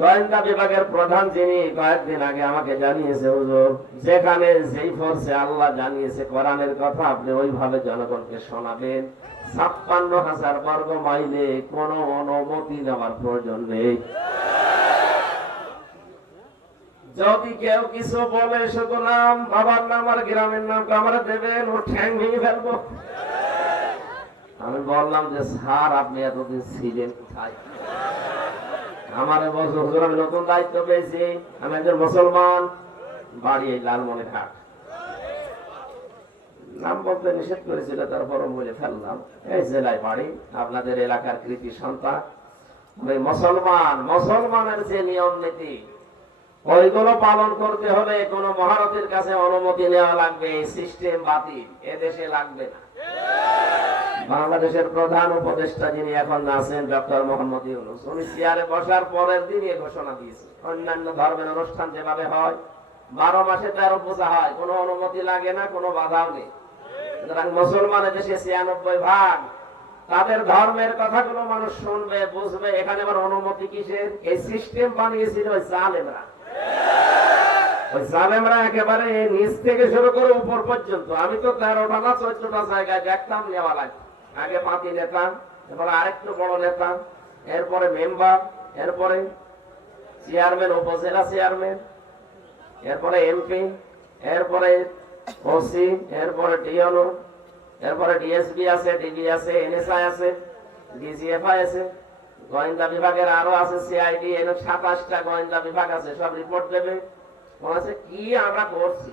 গোয়েন্দা বিভাগের প্রধান যিনি কয়েকদিন আগে আমাকে জানিয়েছে, হুজুর যেখানে যেই ফোর্সে আল্লাহ জানিয়েছে কোরআনের কথা আপনি ওইভাবে জনগণকে শোনাবেন। 56,000 বর্গ মাইলে কোনো অনুমতি নেওয়ার প্রয়োজন নেই। যদি কেউ কিছু বলে শুধু নাম, বাবার নাম আর গ্রামের নাম আমরা দেবেন, ও ঠ্যাং ভেঙে ফেলবো। আমি বললাম যে স্যার আপনি এতদিন ছিলেন কোথায়? আমার বছর হুজুর আমি নতুন দায়িত্ব পেয়েছি, আমি একজন মুসলমান, বাড়ি এই লালমনিরহাট। নাম বলতে নিষেধ করেছিল, তারপরও বলে ফেললাম এই জেলায় বাড়ি, আপনাদের এলাকার কৃতি সন্তান। ওই মুসলমানের যে নিয়ম নীতি ওইগুলো পালন করতে হলে কোন মহারথীর কাছে অনুমতি নেওয়া লাগবে। এই সিস্টেম বাতিল, এদেশে লাগবে না। বাংলাদেশের প্রধান উপদেষ্টা যিনি এখন আছেন ডক্টর মোহাম্মদ ইউনূস, উনি চেয়ারে বসার পরের দিন এই ঘোষণা দিয়েছে অন্যান্য ধর্মের অনুষ্ঠান যেভাবে হয় 12 মাসে 13 পূজা হয়, কোনো অনুমতি লাগে না, কোনো বাধাও নেই। সুতরাং মুসলমানের দেশে 96%, তাদের ধর্মের কথাগুলো মানুষ শুনবে, বুঝবে। এখানে আবার অনুমতি কিসের? এই সিস্টেম বানিয়েছিল ওই জালেমরা। ওই জালেমরা একেবারে নিচ থেকে শুরু করে উপর পর্যন্ত। আমি তো 13টা না 14টা জায়গায় দেখতাম নেওয়া লাগে। আগে পাতি নেতা, এরপরে আরেকটু বড় নেতা, এরপরে মেম্বার, এরপরে চেয়ারম্যান, উপজেলা চেয়ারম্যান, এরপরে এমপি, এরপরে ওসি, এরপরে ডিএনও, এরপরে ডিএসপি আছে, ডিবি আছে, এনএসআই আছে, ডিজিএফআই আছে, গোয়েন্দা বিভাগের আরো আছে সিআইডি। 27টা গোয়েন্দা বিভাগ আছে, সব রিপোর্ট দেবে। বলেছে কি আমরা করছি?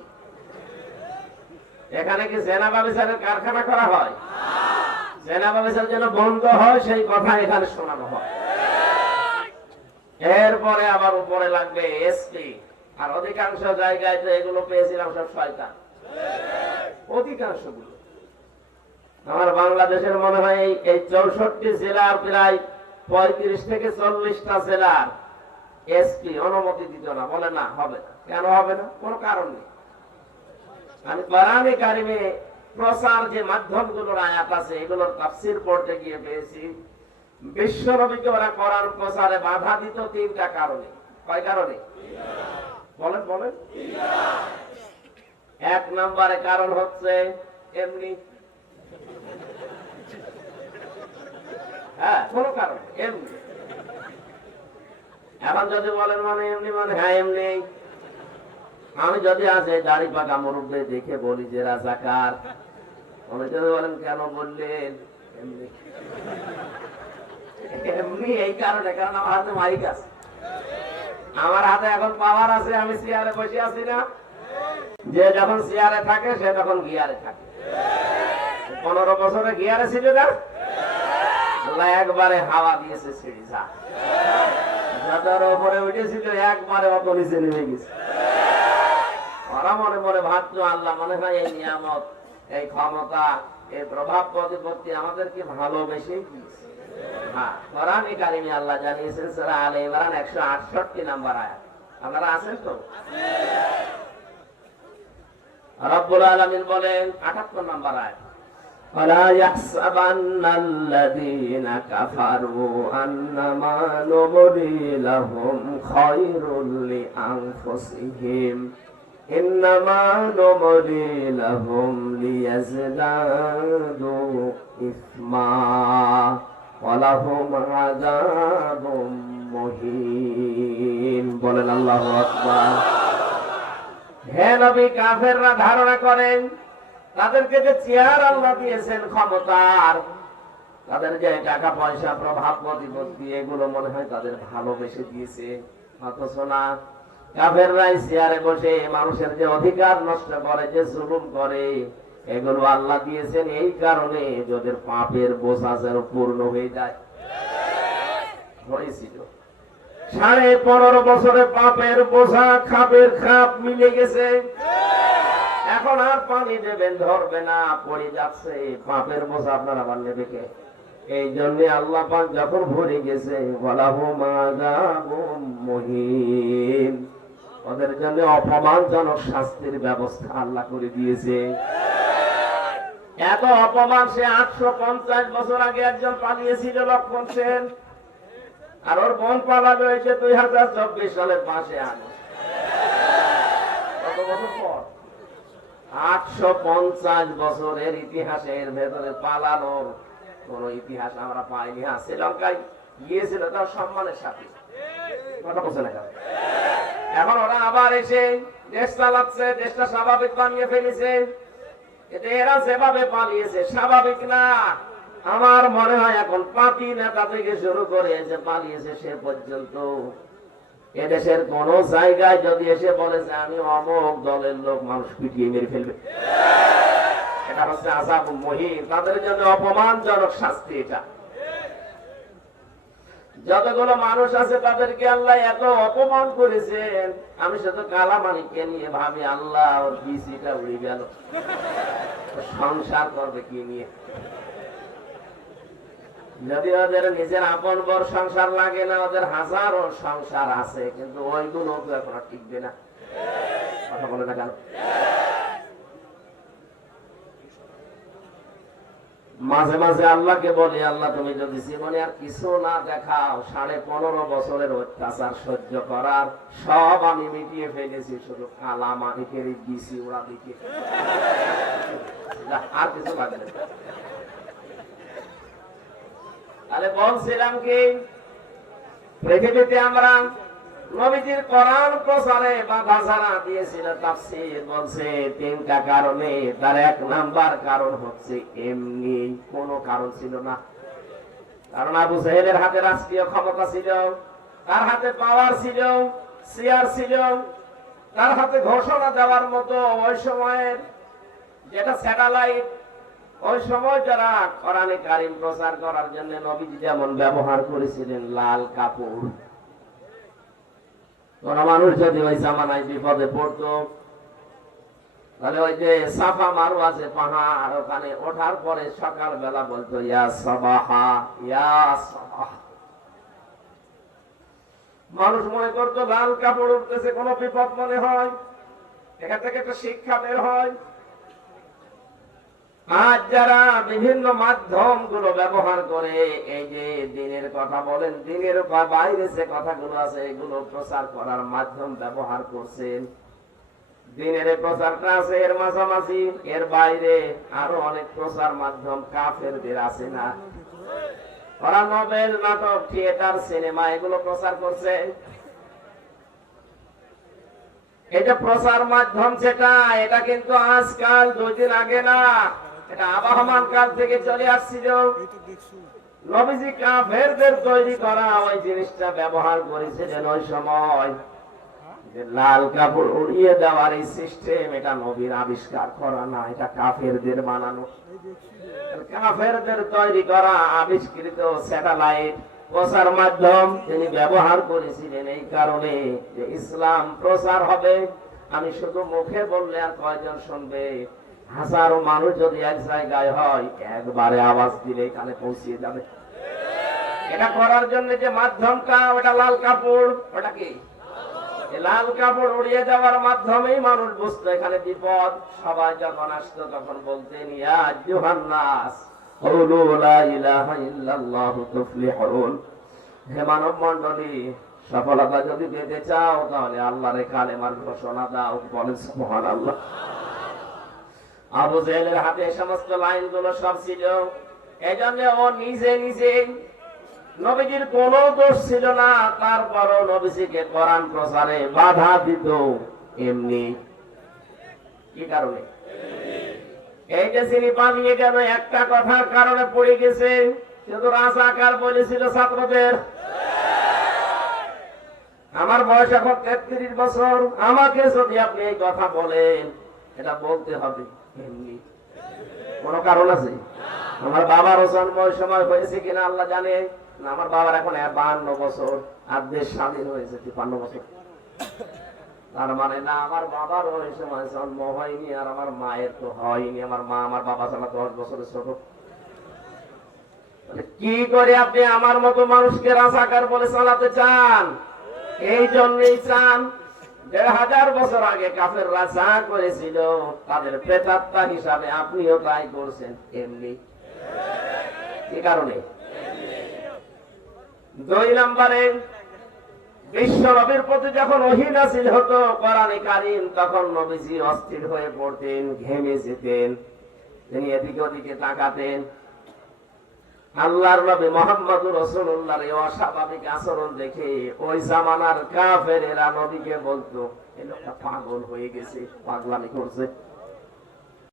এখানে কি জেনাবা বিচারের কারখানা করা হয়? জেনাবা বিচার যেন বন্ধ হয় সেই কথা এখানে শোনানো হয়। এরপরে আবার উপরে লাগবে এসপি। আর অধিকাংশ জায়গায় তো এগুলো পেয়েছিলাম সব শয়তান, অধিকাংশগুলো। আমার বাংলাদেশের মনে হয় এই 64 জেলার প্রায় 35 থেকে 40টা জেলার এসপি অনুমতি দিত না, বলে না হবে না। কেন হবে না? কোনো কারণ নেই। আমি কোরআনে কারিমে প্রচার যে মাধ্যমগুলোর আয়াত আছে এগুলোর তাফসীর পড়তে গিয়ে পেয়েছি বিশ্ব নবীকে ওরা কোরআন প্রচারে বাধা দিত 3টা কারণে। কয় কারণে? বলেন বলেন। 1 নম্বরে কারণ হচ্ছে এমনি, হ্যাঁ কোনো কারণ এমনি। এখন যদি বলেন মানে এমনি, মানে হ্যাঁ এমনি। আমি যদি আছে দাড়ি পাকা মুরব্বি দেখে বলি যে রাজাকার, উনি যদি বলেন কেন বললেন এমনি, এমনি এই কারণে, কারণ আমার হাতে মাইক আছে, আমার হাতে এখন পাওয়ার আছে। আমি চেয়ারে বসে আছি না, যে যখন চেয়ারে থাকে সে তখন গিয়ারে থাকে। 15 বছরে গিয়ারে ছিল না, আল্লাহ একবারে হাওয়া দিয়েছে ছিড়ি যা, যাদের উপরে উঠেছিল একবারে অত নিচে নেমে গেছে। ওরা মনে মনে ভাবতো আল্লাহ মনে হয় এই নিয়ামত, এই ক্ষমতা, এই প্রভাব প্রতিপত্তি আমাদেরকে ভালোবেসে দিয়েছে। হ্যাঁ, কোরআনে কারিমে আল্লাহ জানিয়েছেন সূরা আলে ইমরান 168 নম্বর আয়াত। আপনারা আছেন তো? রব্বুল আলামিন বলেন 78 নম্বর আয়াত, ولا يحسبن الذين كفروا أنما نملي لهم خير لأنفسهم إنما نملي لهم ليزدادوا إثما ولهم عذاب مهين। বলেন আল্লাহু আকবার। হে নবী, কাফেররা ধারণা করেন তাদেরকে যে চেয়ার আল্লাহ দিয়েছেন ক্ষমতার, তাদের যে টাকা পয়সা, প্রভাব প্রতিপত্তি, এগুলো মনে হয় তাদের ভালোবেসে দিয়েছে। অথচ না, কাফেররাই চেয়ারে বসে মানুষের যে অধিকার নষ্ট করে, যে জুলুম করে, এগুলো আল্লাহ দিয়েছেন এই কারণে যাদের পাপের বোঝা যেন পূর্ণ হয়ে যায়। হয়েছিল 15.5 বছরে পাপের বোঝা, খাপের খাপ মিলে গেছে। এখন আর পানি দেবেন ধরবে না, পড়ে যাচ্ছে। পাপের বোঝা আপনার আবার নেবে কে? এই জন্য আল্লাহ পাক যখন ভরে গেছে ওয়ালাহুম আযাবুম মুহিন, ওদের জন্য অপমানজনক শাস্তির ব্যবস্থা আল্লাহ করে দিয়েছে। এত অপমান সে 850 বছর আগে একজন পালিয়েছিল, লক্ষণ সেন। আর ওর বোন পালালো হয়েছে 2024 সালের 5 আগস্ট। কত বছর পর? 850 বছরের ইতিহাসের ভেতরে পালানোর কোন ইতিহাস আমরা পাইনি। হ্যাঁ, শ্রীলঙ্কায় গিয়েছিল তার সম্মানের সাথে, কথা বলছে না। এখন ওরা আবার এসে দেশ চালাচ্ছে, দেশটা স্বাভাবিক বানিয়ে ফেলেছে। কিন্তু এরা যেভাবে পালিয়েছে স্বাভাবিক না। আমার মনে হয় এখন পাতি নেতা থেকে শুরু করে যে পালিয়েছে সে পর্যন্ত এদেশের কোন জায়গায় যদি এসে বলে যে আমি অমুক দলের লোক, মানুষ পিটিয়ে মেরে ফেলবে। এটা হচ্ছে আযাবুল মুহিন, তাদের জন্য অপমানজনক শাস্তি এটা। যতগুলো মানুষ আছে তাদেরকে আল্লাহ এত অপমান করেছেন, আমি শুধু কালা মানিককে নিয়ে ভাবি আল্লাহ ওর বিসিটা উড়ে গেল, সংসার করবে কি নিয়ে? যদি ওদের নিজের আপন বর সংসার লাগে না, ওদের হাজারো সংসার আছে, কিন্তু ওইগুলো তো এখন আর টিকবে না। কথা বলে না কেন? মাঝে মাঝে আল্লাহকে বলি, আল্লাহ তুমি যদি জীবনে আর কিছু না দেখাও, 15.5 বছরের অত্যাচার সহ্য করার সব আমি মিটিয়ে ফেলেছি, শুধু কালা মানিকের দিছি ওরা দিকে, আর কিছু লাগে না। তাহলে বলছিলাম কি, পৃথিবীতে আমরা নবীজির কোরআন প্রচারে বাধা ছাড়া দিয়েছিল তাফসীর বলছে 3টা কারণে। তার 1 নাম্বার কারণ হচ্ছে এমনি কোনো কারণ ছিল না। কারণ আবু জাহেলের হাতে রাষ্ট্রীয় ক্ষমতা ছিল, তার হাতে পাওয়ার ছিল, চেয়ার ছিল, তার হাতে ঘোষণা দেওয়ার মতো ওই সময়ের যেটা স্যাটেলাইট, ওই সময় যারা কোরআনে কারীম প্রচার করার জন্য নবীজি যেমন ব্যবহার করেছিলেন লাল কাপড়। কোন মানুষ যদি ওই জামানায় বিপদে পড়তো, তাহলে ওই যে সাফা মারওয়া যে পাহাড়, ওখানে ওঠার পরে সকালবেলা বলতো ইয়া সাবাহা ইয়া সাবাহ। মানুষ মনে করতো লাল কাপড় উঠতেছে কোন বিপদ মনে হয়, এখান থেকে একটা শিক্ষা বের হয়। আজ যারা বিভিন্ন মাধ্যম গুলো ব্যবহার করে এই যে দিনের কথা বলেন, দিনের বাইরে যে কথাগুলো আছে এগুলো প্রচার করার মাধ্যম ব্যবহার করছেন। দিনের প্রচারটা আছে এর মাঝামাঝি, এর বাইরে আরো অনেক প্রচার মাধ্যম কাফেরদের আছে না? ওরা নোবেল, নাটক, থিয়েটার, সিনেমা এগুলো প্রচার করছে। এটা প্রচার মাধ্যম যেটা, এটা কিন্তু আজকাল 2 দিন আগে না, এটা আবহমান কাল থেকে চলে আসছিল। নবীজি কাফেরদের তৈরি করা ওই জিনিসটা ব্যবহার করেছিলেন ওই সময়। লাল কাপড় উড়িয়ে দেওয়ার এই সিস্টেম, এটা নবীর আবিষ্কার করা না, এটা কাফেরদের বানানো, কাফেরদের তৈরি করা আবিষ্কৃত স্যাটেলাইট প্রচার মাধ্যম তিনি ব্যবহার করেছিলেন। এই কারণে যে ইসলাম প্রচার হবে, আমি শুধু মুখে বললে আর কয়জন শুনবে? হাজারো মানুষ যদি এক জায়গায় হয়, একবারে আওয়াজ দিলে কানে পৌঁছিয়ে যাবে। এটা করার জন্য যে মাধ্যমটা, ওটা লাল কাপড়। ওটা কি? লাল কাপড় উড়িয়ে দেওয়ার মাধ্যমেই মানুষ বুঝতো এখানে বিপদ। সবাই যখন আসতো তখন বলতেন ইয়া আইয়ুহান নাস কুলু লা ইলাহা ইল্লাল্লাহু তুফলিহুন। হে মানব মণ্ডলী, সফলতা যদি পেতে চাও তাহলে আল্লাহর কালেমার ঘোষণা দাও, বলেন সুবহানাল্লাহ। আবু জাহেলের হাতে সমস্ত লাইনগুলো সব ছিল, এজন্য ও নিজে নিজে, নবীজির কোনো দোষ ছিল না, তারপরও নবীজিকে কোরআন প্রচারে বাধা দিত। এমনি কি কারণে? এই যে তিনি পালিয়ে গেল, একটা কথার কারণে পড়ে গেছে। শুধু রাজাকার বলেছিল ছাত্রদের, আমার বয়স এখন 33 বছর, আমাকে যদি আপনি এই কথা বলেন, এটা বলতে হবে এমনি। কোন কারণ আছে? আমার বাবার জন্ম ওই সময় হয়েছে কিনা আল্লাহ জানে না। আমার বাবার এখন 52 বছর, আর দেশ স্বাধীন হয়েছে 53 বছর। তার মানে না আমার বাবার ওই সময় জন্ম হয়নি, আর আমার মায়ের তো হয়নি। আমার মা আমার বাবা ছাড়া 10 বছরের ছোট। কি করে আপনি আমার মতো মানুষকে রাজাকার বলে চালাতে চান? এই জন্যই চান 1500 বছর আগে কাফেররা যা করেছিল, তাদের প্রেতাত্মা হিসাবে আপনিও তাই করছেন। এমনি কি কারণে? দুই নম্বরে বিশ্ব নবীর প্রতি যখন ওহী নাযিল হতো কোরআনে কারীম, তখন নবীজি অস্থির হয়ে পড়তেন, ঘেমে যেতেন, তিনি এদিকে ওদিকে তাকাতেন। আল্লাহর নবী মুহাম্মদুর রাসূলুল্লাহর এই অস্বাভাবিক আচরণ দেখে ওই জামানার কাফেরেরা নবীকে বলতো, এই লোকটা পাগল হয়ে গেছে, পাগলামি করছে।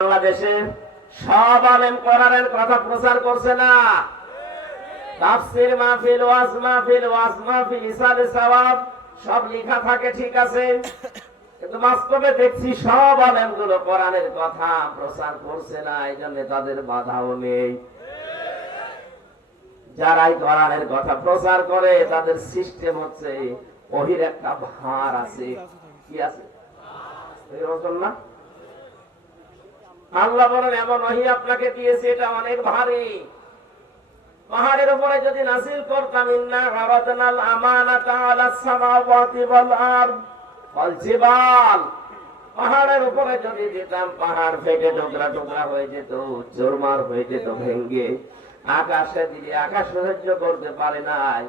বাংলাদেশে সব আলেম কোরআনের কথা প্রচার করছে না। তাফসীর মাহফিল, ওয়াজ মাহফিল, ইসালে সওয়াব সব লেখা থাকে, ঠিক আছে, কিন্তু বাস্তবে দেখছি সব আলেমগুলো কোরআনের কথা প্রচার করছে না, এই জন্য তাদের বাধাও নেই। যারাই কোরআনের কথা প্রচার করে তাদের সিস্টেম হচ্ছে ওহির একটা ভার আছে। কি আছে? না, আল্লাহ বলেন এমন ওহী আপনাকে দিয়েছে, এটা অনেক ভারী। পাহাড়ের উপরে যদি নাযিল করতাম, ইন্না আরাদনাল আমানাতা আলাস সামাওয়াতি ওয়াল আরদ ওয়াল জিবাল, পাহাড়ের উপরে যদি দিতাম, পাহাড় ফেটে টুকরা টুকরা হয়ে যেত, চুরমার হয়ে যেত ভেঙ্গে। আকাশে দিলে আকাশ সহ্য করতে পারে নাই,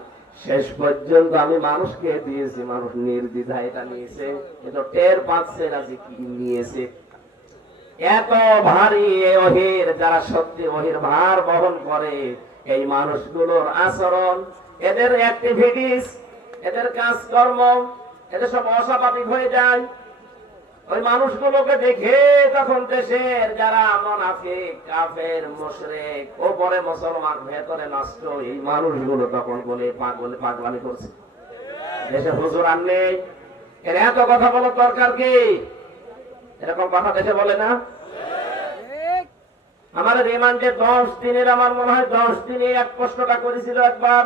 শেষ পর্যন্ত আমি মানুষকে দিয়েছি, মানুষ নির্দ্বিধায় এটা নিয়েছে, কিন্তু টের পাচ্ছে না যে কি নিয়েছে। এত ভারী ওহীর, যারা সত্যি ওহীর ভার বহন করে, এই মানুষগুলোর আচরণ, এদের অ্যাক্টিভিটিস, এদের কাজকর্ম, এদের সব অস্বাভাবিক হয়ে যায়। ওই মানুষগুলোকে দেখে তখন দেশের যারা মুনাফিক, কাফের, মুশরিক, ওপরে মুসলমান, ভেতরে নষ্ট, এই মানুষগুলো তখন বলে পাগলামি করছে। দেশে হুজুর আর নেই, এর এত কথা বলার দরকার কি? এরকম কথা দেশে বলে না। আমার রিমান্ডে 10 দিনের, আমার মনে হয় 10 দিনে এক প্রশ্নটা করেছিল একবার,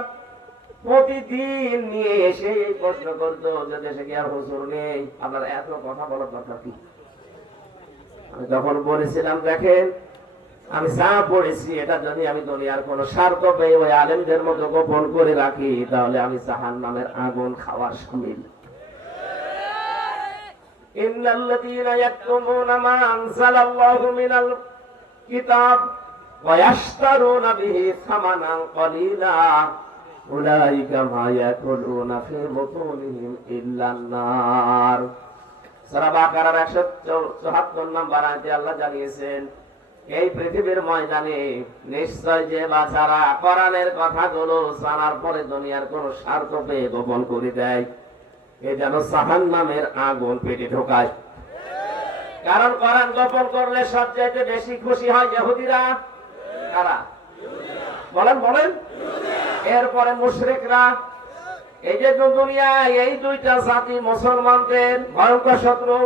প্রতিদিন নিয়ে এসে এই প্রশ্ন করতো যে দেশে কি আর হুজুর নেই, আপনার এত কথা বলার দরকার কি? আমি যখন বলেছিলাম, দেখেন আমি যা পড়েছি এটা যদি আমি দুনিয়ার কোন স্বার্থ পেয়ে ওই আলেমদের মতো গোপন করে রাখি, তাহলে আমি জাহান্নামের আগুন খাওয়ার শামিল। ইন্নাল্লাযীনা ইয়াকতুমুনা মা আনজালাল্লাহু মিনাল কিতাব ওয়া ইয়াশতারুনা বিহি সামানান কলিলা উলাইকা মা ইয়াকুলুনা ফি বুতুনিহিম ইল্লান নার। সূরা বাকারার 174 নম্বর আয়াতে আল্লাহ জানিয়েছেন, এই পৃথিবীর ময়দানে নিশ্চয় যে বাছারা কোরআনের কথাগুলো জানার পরে দুনিয়ার কোন স্বার্থ পেয়ে গোপন করে দেয়, এ যেন জাহান্নামের আগুন পেটে ঢোকায়। কারণ কোরআন গোপন করলে সবচেয়ে বেশি খুশি হয় ইহুদিরা। কারা? বলেন বলেন। এরপরে মুশরিকরা। এই যে দুনিয়ায় এই দুইটা জাতি মুসলমানদের ভয়ঙ্কর শত্রু।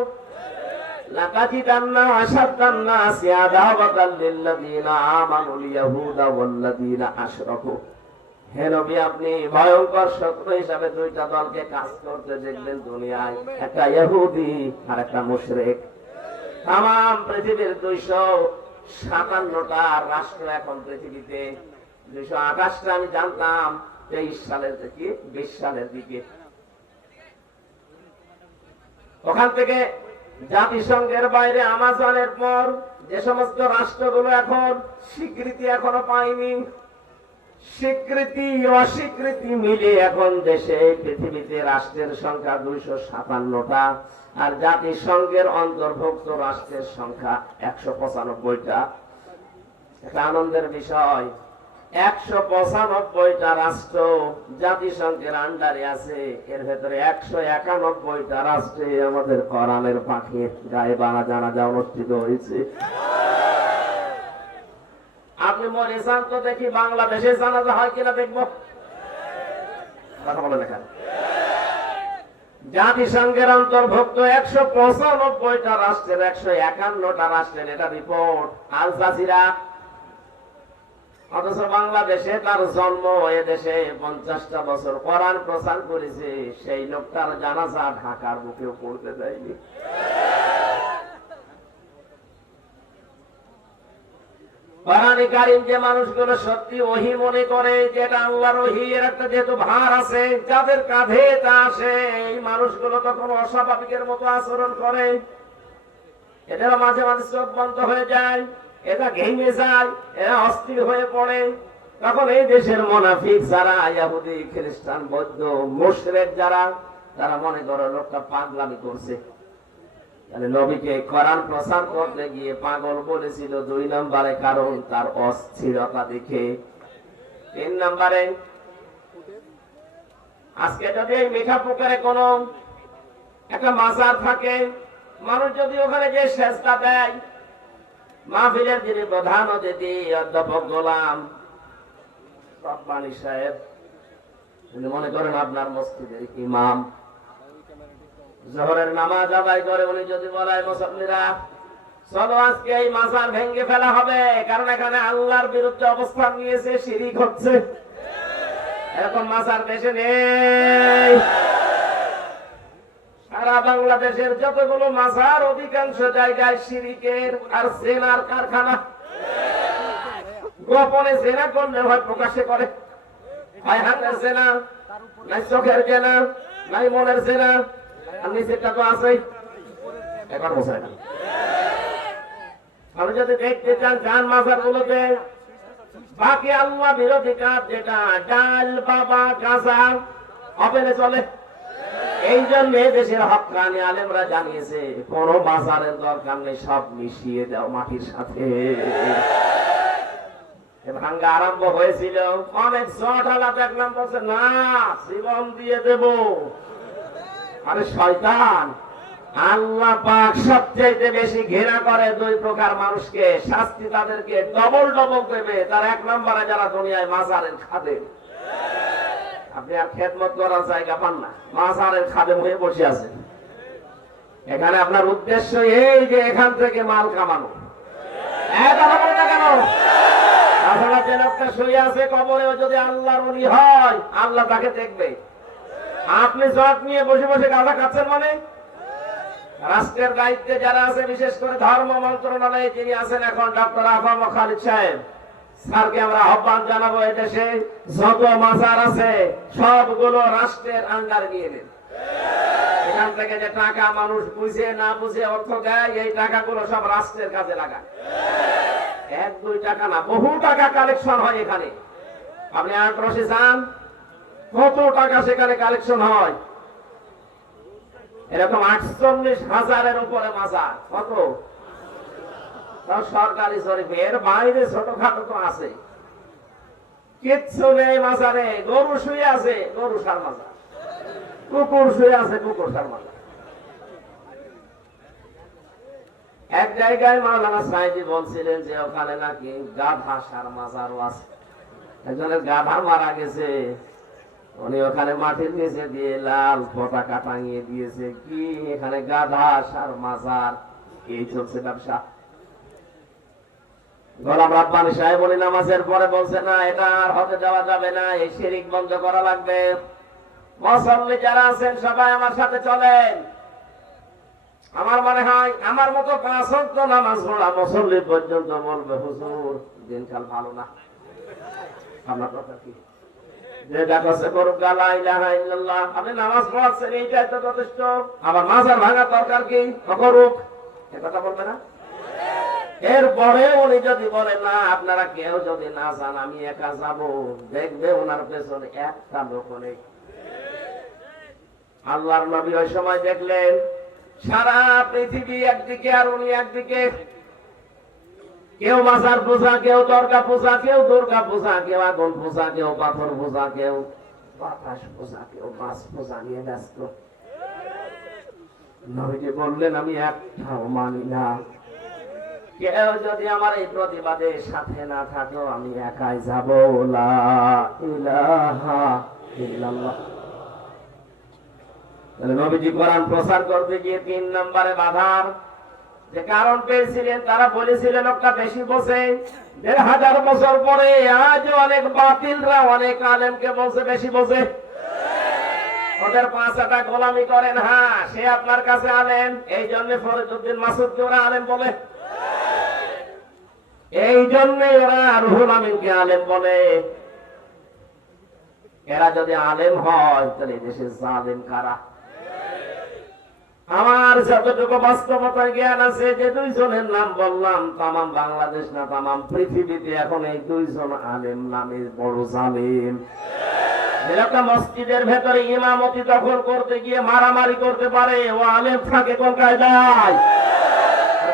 লাকাতিদান্না আশাদ্দান্না সিয়াদাওয়াতাল লিল্লাযীনা আমানুল ইয়াহুদা ওয়াল্লাযীনা আশরাকু। হে নবী, আপনি ভয়ঙ্কর শত্রু হিসাবে দুইটা দলকে কাজ করতে দেখবেন দুনিয়ায়, একটা ইহুদি আর একটা মুশরিক। তাম পৃথিবীর 257টা রাষ্ট্র এখন পৃথিবীতে, 228টা আমি জানতাম 23 সালের থেকে 20 সালের দিকে। ওখান থেকে জাতিসংঘের বাইরে আমাজনের পর যে সমস্ত রাষ্ট্রগুলো এখন স্বীকৃতি এখনো পায়নি, স্বীকৃতি অস্বীকৃতি মিলে এখন দেশে পৃথিবীতে রাষ্ট্রের সংখ্যা 257টা, আর জাতিসংঘের অন্তর্ভুক্ত রাষ্ট্রের সংখ্যা 195টা। একটা আনন্দের বিষয়, 195টা রাষ্ট্র জাতিসংঘের আন্ডারে আছে, এর ভেতরে 191টা রাষ্ট্রে আমাদের কোরআনের পাখির গায়ে জানাজা অনুষ্ঠিত হয়েছে। আপনি মরে যান তো দেখি বাংলাদেশে জানাজা হয় কিনা দেখবো। কথা বলে দেখেন, জাতিসংঘের অন্তর্ভুক্ত 195টা রাষ্ট্রের 151টা রাষ্ট্রের এটা রিপোর্ট আল জাজিরা। অথচ বাংলাদেশে তার জন্ম, এ দেশে 50টা বছর কোরআন প্রচার করেছে, সেই লোকটার জানাজা ঢাকার বুকেও পড়তে দেয়নি। কোরআনে কারীম যে মানুষগুলো সত্যি ওহী মনে করে, যেটা আল্লাহর ওহী, এর একটা যেহেতু ভার আছে, যাদের কাঁধে তা আসে, এই মানুষগুলো তখন অস্বাভাবিকের মতো আচরণ করে। এদের মাঝে মাঝে চোখ বন্ধ হয়ে যায়, এরা ঘেমে যায়, এরা অস্থির হয়ে পড়ে। তখন এই দেশের মুনাফিক যারা, ইহুদি খ্রিস্টান বৌদ্ধ মুশরিক যারা, তারা মনে করে লোকটা পাগলামি করছে। তাহলে নবীকে কোরআন প্রচার করতে গিয়ে পাগল বলেছিল 2 নম্বরে, কারণ তার অস্থিরতা দেখে। 3 নম্বরে, আজকে যদি এই মিঠাপুকুরে কোন একটা মাজার থাকে, মানুষ যদি ওখানে যে সেজদা দেয়, মাহফিলের যিনি প্রধান অতিথি অধ্যাপক গোলাম রব্বানী সাহেব, উনি মনে করেন আপনার মসজিদের ইমাম, জোহরের নামাজ আদায় করে উনি যদি বলে মুসল্লিরা চলো আজকে এই মাজার ভেঙে ফেলা হবে, কারণ এখানে আল্লাহর বিরুদ্ধে অবস্থান নিয়েছে, শিরিক হচ্ছে, এরকম মাজার দেশে নেই। সারা বাংলাদেশের যতগুলো মাজার অধিকাংশ জায়গায় শিরিকের আর জেনার কারখানা। গোপনে জেনা করলে হয় প্রকাশে করে, হয় হাতের জেনা, নাই চোখের জেনা, নাই মনের জেনা, আর নিচেরটা তো আছেই, এখন বোঝায় না। আপনি যদি দেখতে চান চান মাজার গুলোতে বাকি আল্লাহ বিরোধী কাজ, যেটা ডাল বাবা গাঁজা অপেনে চলে, এই জন্য দেশের হক্কানি আলেমরা জানিয়েছে কোন মাজারের দরকার নেই, সব মিশিয়ে দাও মাটির সাথে। ভাঙ্গা আরম্ভ হয়েছিল, অনেক চটালা দেখলাম বলছে না জীবন দিয়ে দেব। আরে শয়তান, আল্লাহ পাক সবচেয়ে বেশি ঘৃণা করে 2 প্রকার মানুষকে, শাস্তি তাদেরকে ডবল ডবল দেবে। তার 1 নম্বরে যারা দুনিয়ায় মাজারের খাদেম। আপনি আর খেদমত করার জায়গা পান না, মাজারের খাদেম হয়ে বসে আছেন। এখানে আপনার উদ্দেশ্য এই যে এখান থেকে মাল কামানো। কেন আসলে যে লোকটা শুয়ে আছে কবরেও যদি আল্লাহর ওলি হয়, আল্লাহ তাকে দেখবে। আপনি জট নিয়ে বসে বসে গাঁজা খাচ্ছেন মানে? রাষ্ট্রের দায়িত্বে যারা আছে, বিশেষ করে ধর্ম মন্ত্রণালয়ে যিনি আছেন এখন ডক্টর আফাম খালিদ সাহেব, স্যারকে আমরা আহ্বান জানাবো, এদেশে যত মাজার আছে সবগুলো রাষ্ট্রের আন্ডারে নিয়ে নেন। এখান থেকে যে টাকা মানুষ বুঝে না বুঝে অর্থ দেয়, এই টাকাগুলো সব রাষ্ট্রের কাজে লাগায়। 1-2 টাকা না, বহু টাকা কালেকশন হয় এখানে। আপনি আন্ট্রসে যান, কত টাকা সেখানে কালেকশন হয়। এরকম 48,000-এর উপরে মাজার, কত সরকারি শরীফে, এর বাইরে ছোটখাটো তো আছে, কিচ্ছু নেই মাজারে। গরু শুয়ে আছে, গরু সার মাজার, কুকুর শুয়ে আছে, কুকুর সার মাজার। এক জায়গায় মাওলানা সাইদি বলছিলেন যে ওখানে নাকি গাধা সার মাজারও আছে। একজনের গাধা মারা গেছে, উনি ওখানে মাটির নিচে দিয়ে লাল পতাকা টাঙিয়ে দিয়েছে, কি এখানে গাধা সার মাজার। এই চলছে ব্যবসা। গোলাম রাব্বানী সাহেব উনি নামাজের পরে বলছে না, এটা আর হতে দেওয়া যাবে না, এই শিরিক বন্ধ করা লাগবে। মুসল্লি যারা আছেন সবাই আমার সাথে চলেন। আমার মনে হয় আমার মতো 5 ওয়াক্ত নামাজ পড়া মুসল্লি পর্যন্ত বলবে হুজুর দিনকাল ভালো না। আপনার কথা কি? যে ডাকছে করুক লা ইলাহা ইল্লাল্লাহ, আপনি নামাজ পড়াচ্ছেন এইটাই তো যথেষ্ট, আবার মাজার ভাঙা দরকার কি? করুক, এ কথা বলবে না? এরপরে উনি যদি বলেন না আপনারা কেউ যদি না যান আমি একা যাব, দেখবে ওনার পেছনে একটা লোক নেই। আল্লাহর নবী ওই সময় দেখলেন সারা পৃথিবী একদিকে আর উনি একদিকে, কেউ মাজার পূজা, কেউ দরগা পূজা, কেউ দুর্গা পূজা, কেউ আগুন পূজা, কেউ পাথর পূজা, কেউ বাতাস পূজা, কেউ মাছ পূজা নিয়ে ব্যস্ত। নবীজি বললেন আমি একটাও মানি না, কেউ যদি আমার এই প্রতিবাদে সাথে না থাকো আমি একাই যাব। লা ইলাহা ইল্লাল্লাহ। নবীজি কোরআন প্রচার করতে গিয়ে 3 নম্বরে বাধার যে কারণ পেয়েছিলেন, তারা বলেছিলেন লোকটা বেশি বসে। 1500 বছর পরে আজ অনেক বাতিলরা অনেক আলেমকে বলছে বেশি বসে। ওদের 5টা গোলামি করেন, হ্যাঁ সে আপনার কাছে আলেম, এই জন্য ফরিদউদ্দিন মাসুদকে ওরা আলেম বলে, এই জন্যই ওরা রুহুল আমিনকে আলেম বলে। এরা যদি আলেম হয় তাহলে দেশে জালেম কারা? আমার যতটুকু বাস্তবতার জ্ঞান আছে, যে দুইজনের নাম বললাম, তামাম বাংলাদেশ না তামাম পৃথিবীতে এখন এই দুইজন আলেম নামে বড় জালেম। একটা মসজিদের ভেতরে ইমামতি দখল করতে গিয়ে মারামারি করতে পারে, ও আলেম থাকে কোন কায়দায়?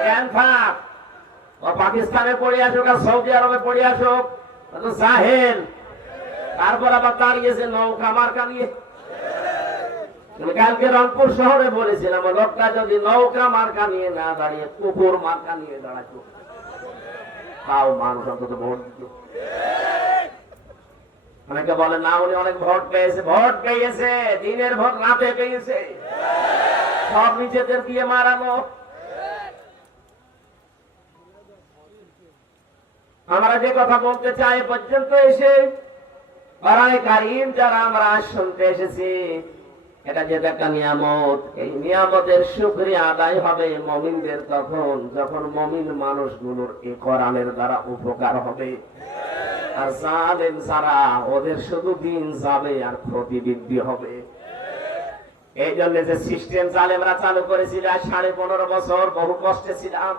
জ্ঞান থাক, ও পাকিস্তানে পড়ে আসুক আর সৌদি আরবে পড়ে আসুক, জাহেল। তারপর আবার দাঁড়িয়েছে নৌকা মার্কা নিয়ে। কালকে রংপুর শহরে বলেছিলাম, লোকটা যদি নৌকা মার্কা নিয়ে না দাঁড়িয়ে কুকুর মার্কা নিয়ে দাঁড়াতো, তাও মানুষ অন্তত ভোট দিত। অনেকে বলে না, উনি অনেক ভোট পেয়েছে। ভোট পেয়েছে, দিনের ভোট রাতে পেয়েছে, সব নিজেদের দিয়ে মারানো। আমরা যে কথা বলতে চাই পর্যন্ত এসে পারায় কারিম যারা আমরা শুনতে এসেছি, এটা যেটা একটা নিয়ামত, এই নিয়ামতের শুকরিয়া আদায় হবে মুমিনদের তখন যখন মুমিন মানুষগুলোর এই কোরআনের দ্বারা উপকার হবে। আর জালেম যারা, ওদের শুধু দিন যাবে আর ক্ষতি বৃদ্ধি হবে। এই জন্য যে সিস্টেম জালেমরা চালু করেছিল 15.5 বছর, বহু কষ্টে ছিলাম।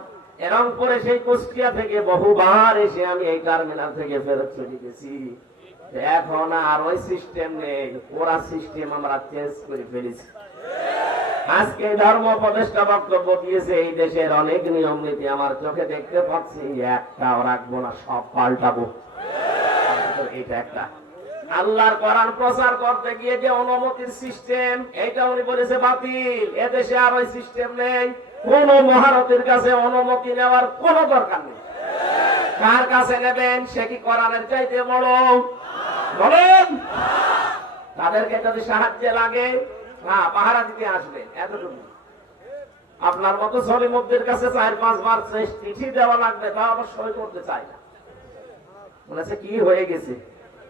রংপুরে সেই কুষ্টিয়া থেকে বহুবার এসে আমি এই টার্মিনাল থেকে ফেরত চলে গেছি। এখন আর ওই সিস্টেম নেই, ওরা সিস্টেম আমরা চেঞ্জ করে ফেলেছি। আজকে ধর্ম উপদেষ্টা বক্তব্য দিয়েছে, এই দেশের অনেক নিয়ম নীতি আমার চোখে দেখতে পাচ্ছি, একটাও রাখবো না, সব পাল্টাবো। এটা একটা আল্লাহর কোরআন প্রচার করতে গিয়ে যে অনুমতির সিস্টেম, এটা উনি বলেছে বাতিল। এদেশে আর ওই সিস্টেম নেই। কোন মহারথীর কাছে অনুমতি নেওয়ার কোন দরকার নেই। কার কাছে নেবেন? সে কি কোরআনের চাইতে বড়? বলেন। তাদেরকে যদি সাহায্যে লাগে, হ্যাঁ, পাহারা দিতে আসবেন, এতটুকু। আপনার মতো সলিমুদ্দিনের কাছে 4-5 বার চিঠি দেওয়া লাগবে, তা আবার সই করতে চাই না, বলেছে কি হয়ে গেছে।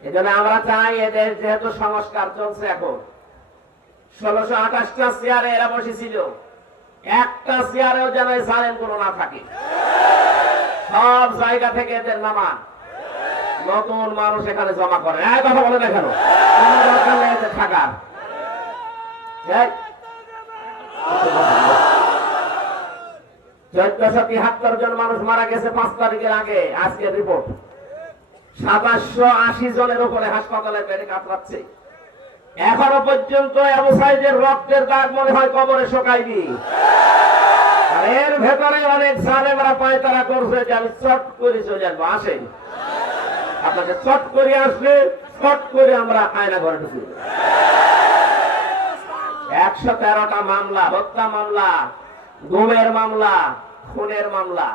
এজন্য আমরা চাই, এদের যেহেতু সংস্কার চলছে, এখন 1628টা চেয়ারে এরা বসেছিল, একটা চেয়ারেও যেন জালেম গুলো না থাকে। সব জায়গা থেকে এদের নামান, নতুন মানুষ এখানে জমা করে। এক কথা বলে দেখানো, কোন দরকার নেই এদের থাকার। 1473 জন মানুষ মারা গেছে 5 তারিখের আগে। আজকের রিপোর্ট 780 জনের উপরে হাসপাতালে বেডে কাতরাচ্ছে। এখনো পর্যন্ত আবু সাইদের রক্তের দাগ মনে হয় কবরে শোকায়নি। আর এর ভেতরে অনেক জালেমরা পায়তারা করছে যে আমি চট করে চলে আসবো। আসেন, আপনাকে চট করে আসলে চট করে আমরা আয়না ঘরে ঢুকি। 113টা মামলা, হত্যা মামলা, গুমের মামলা, খুনের মামলা,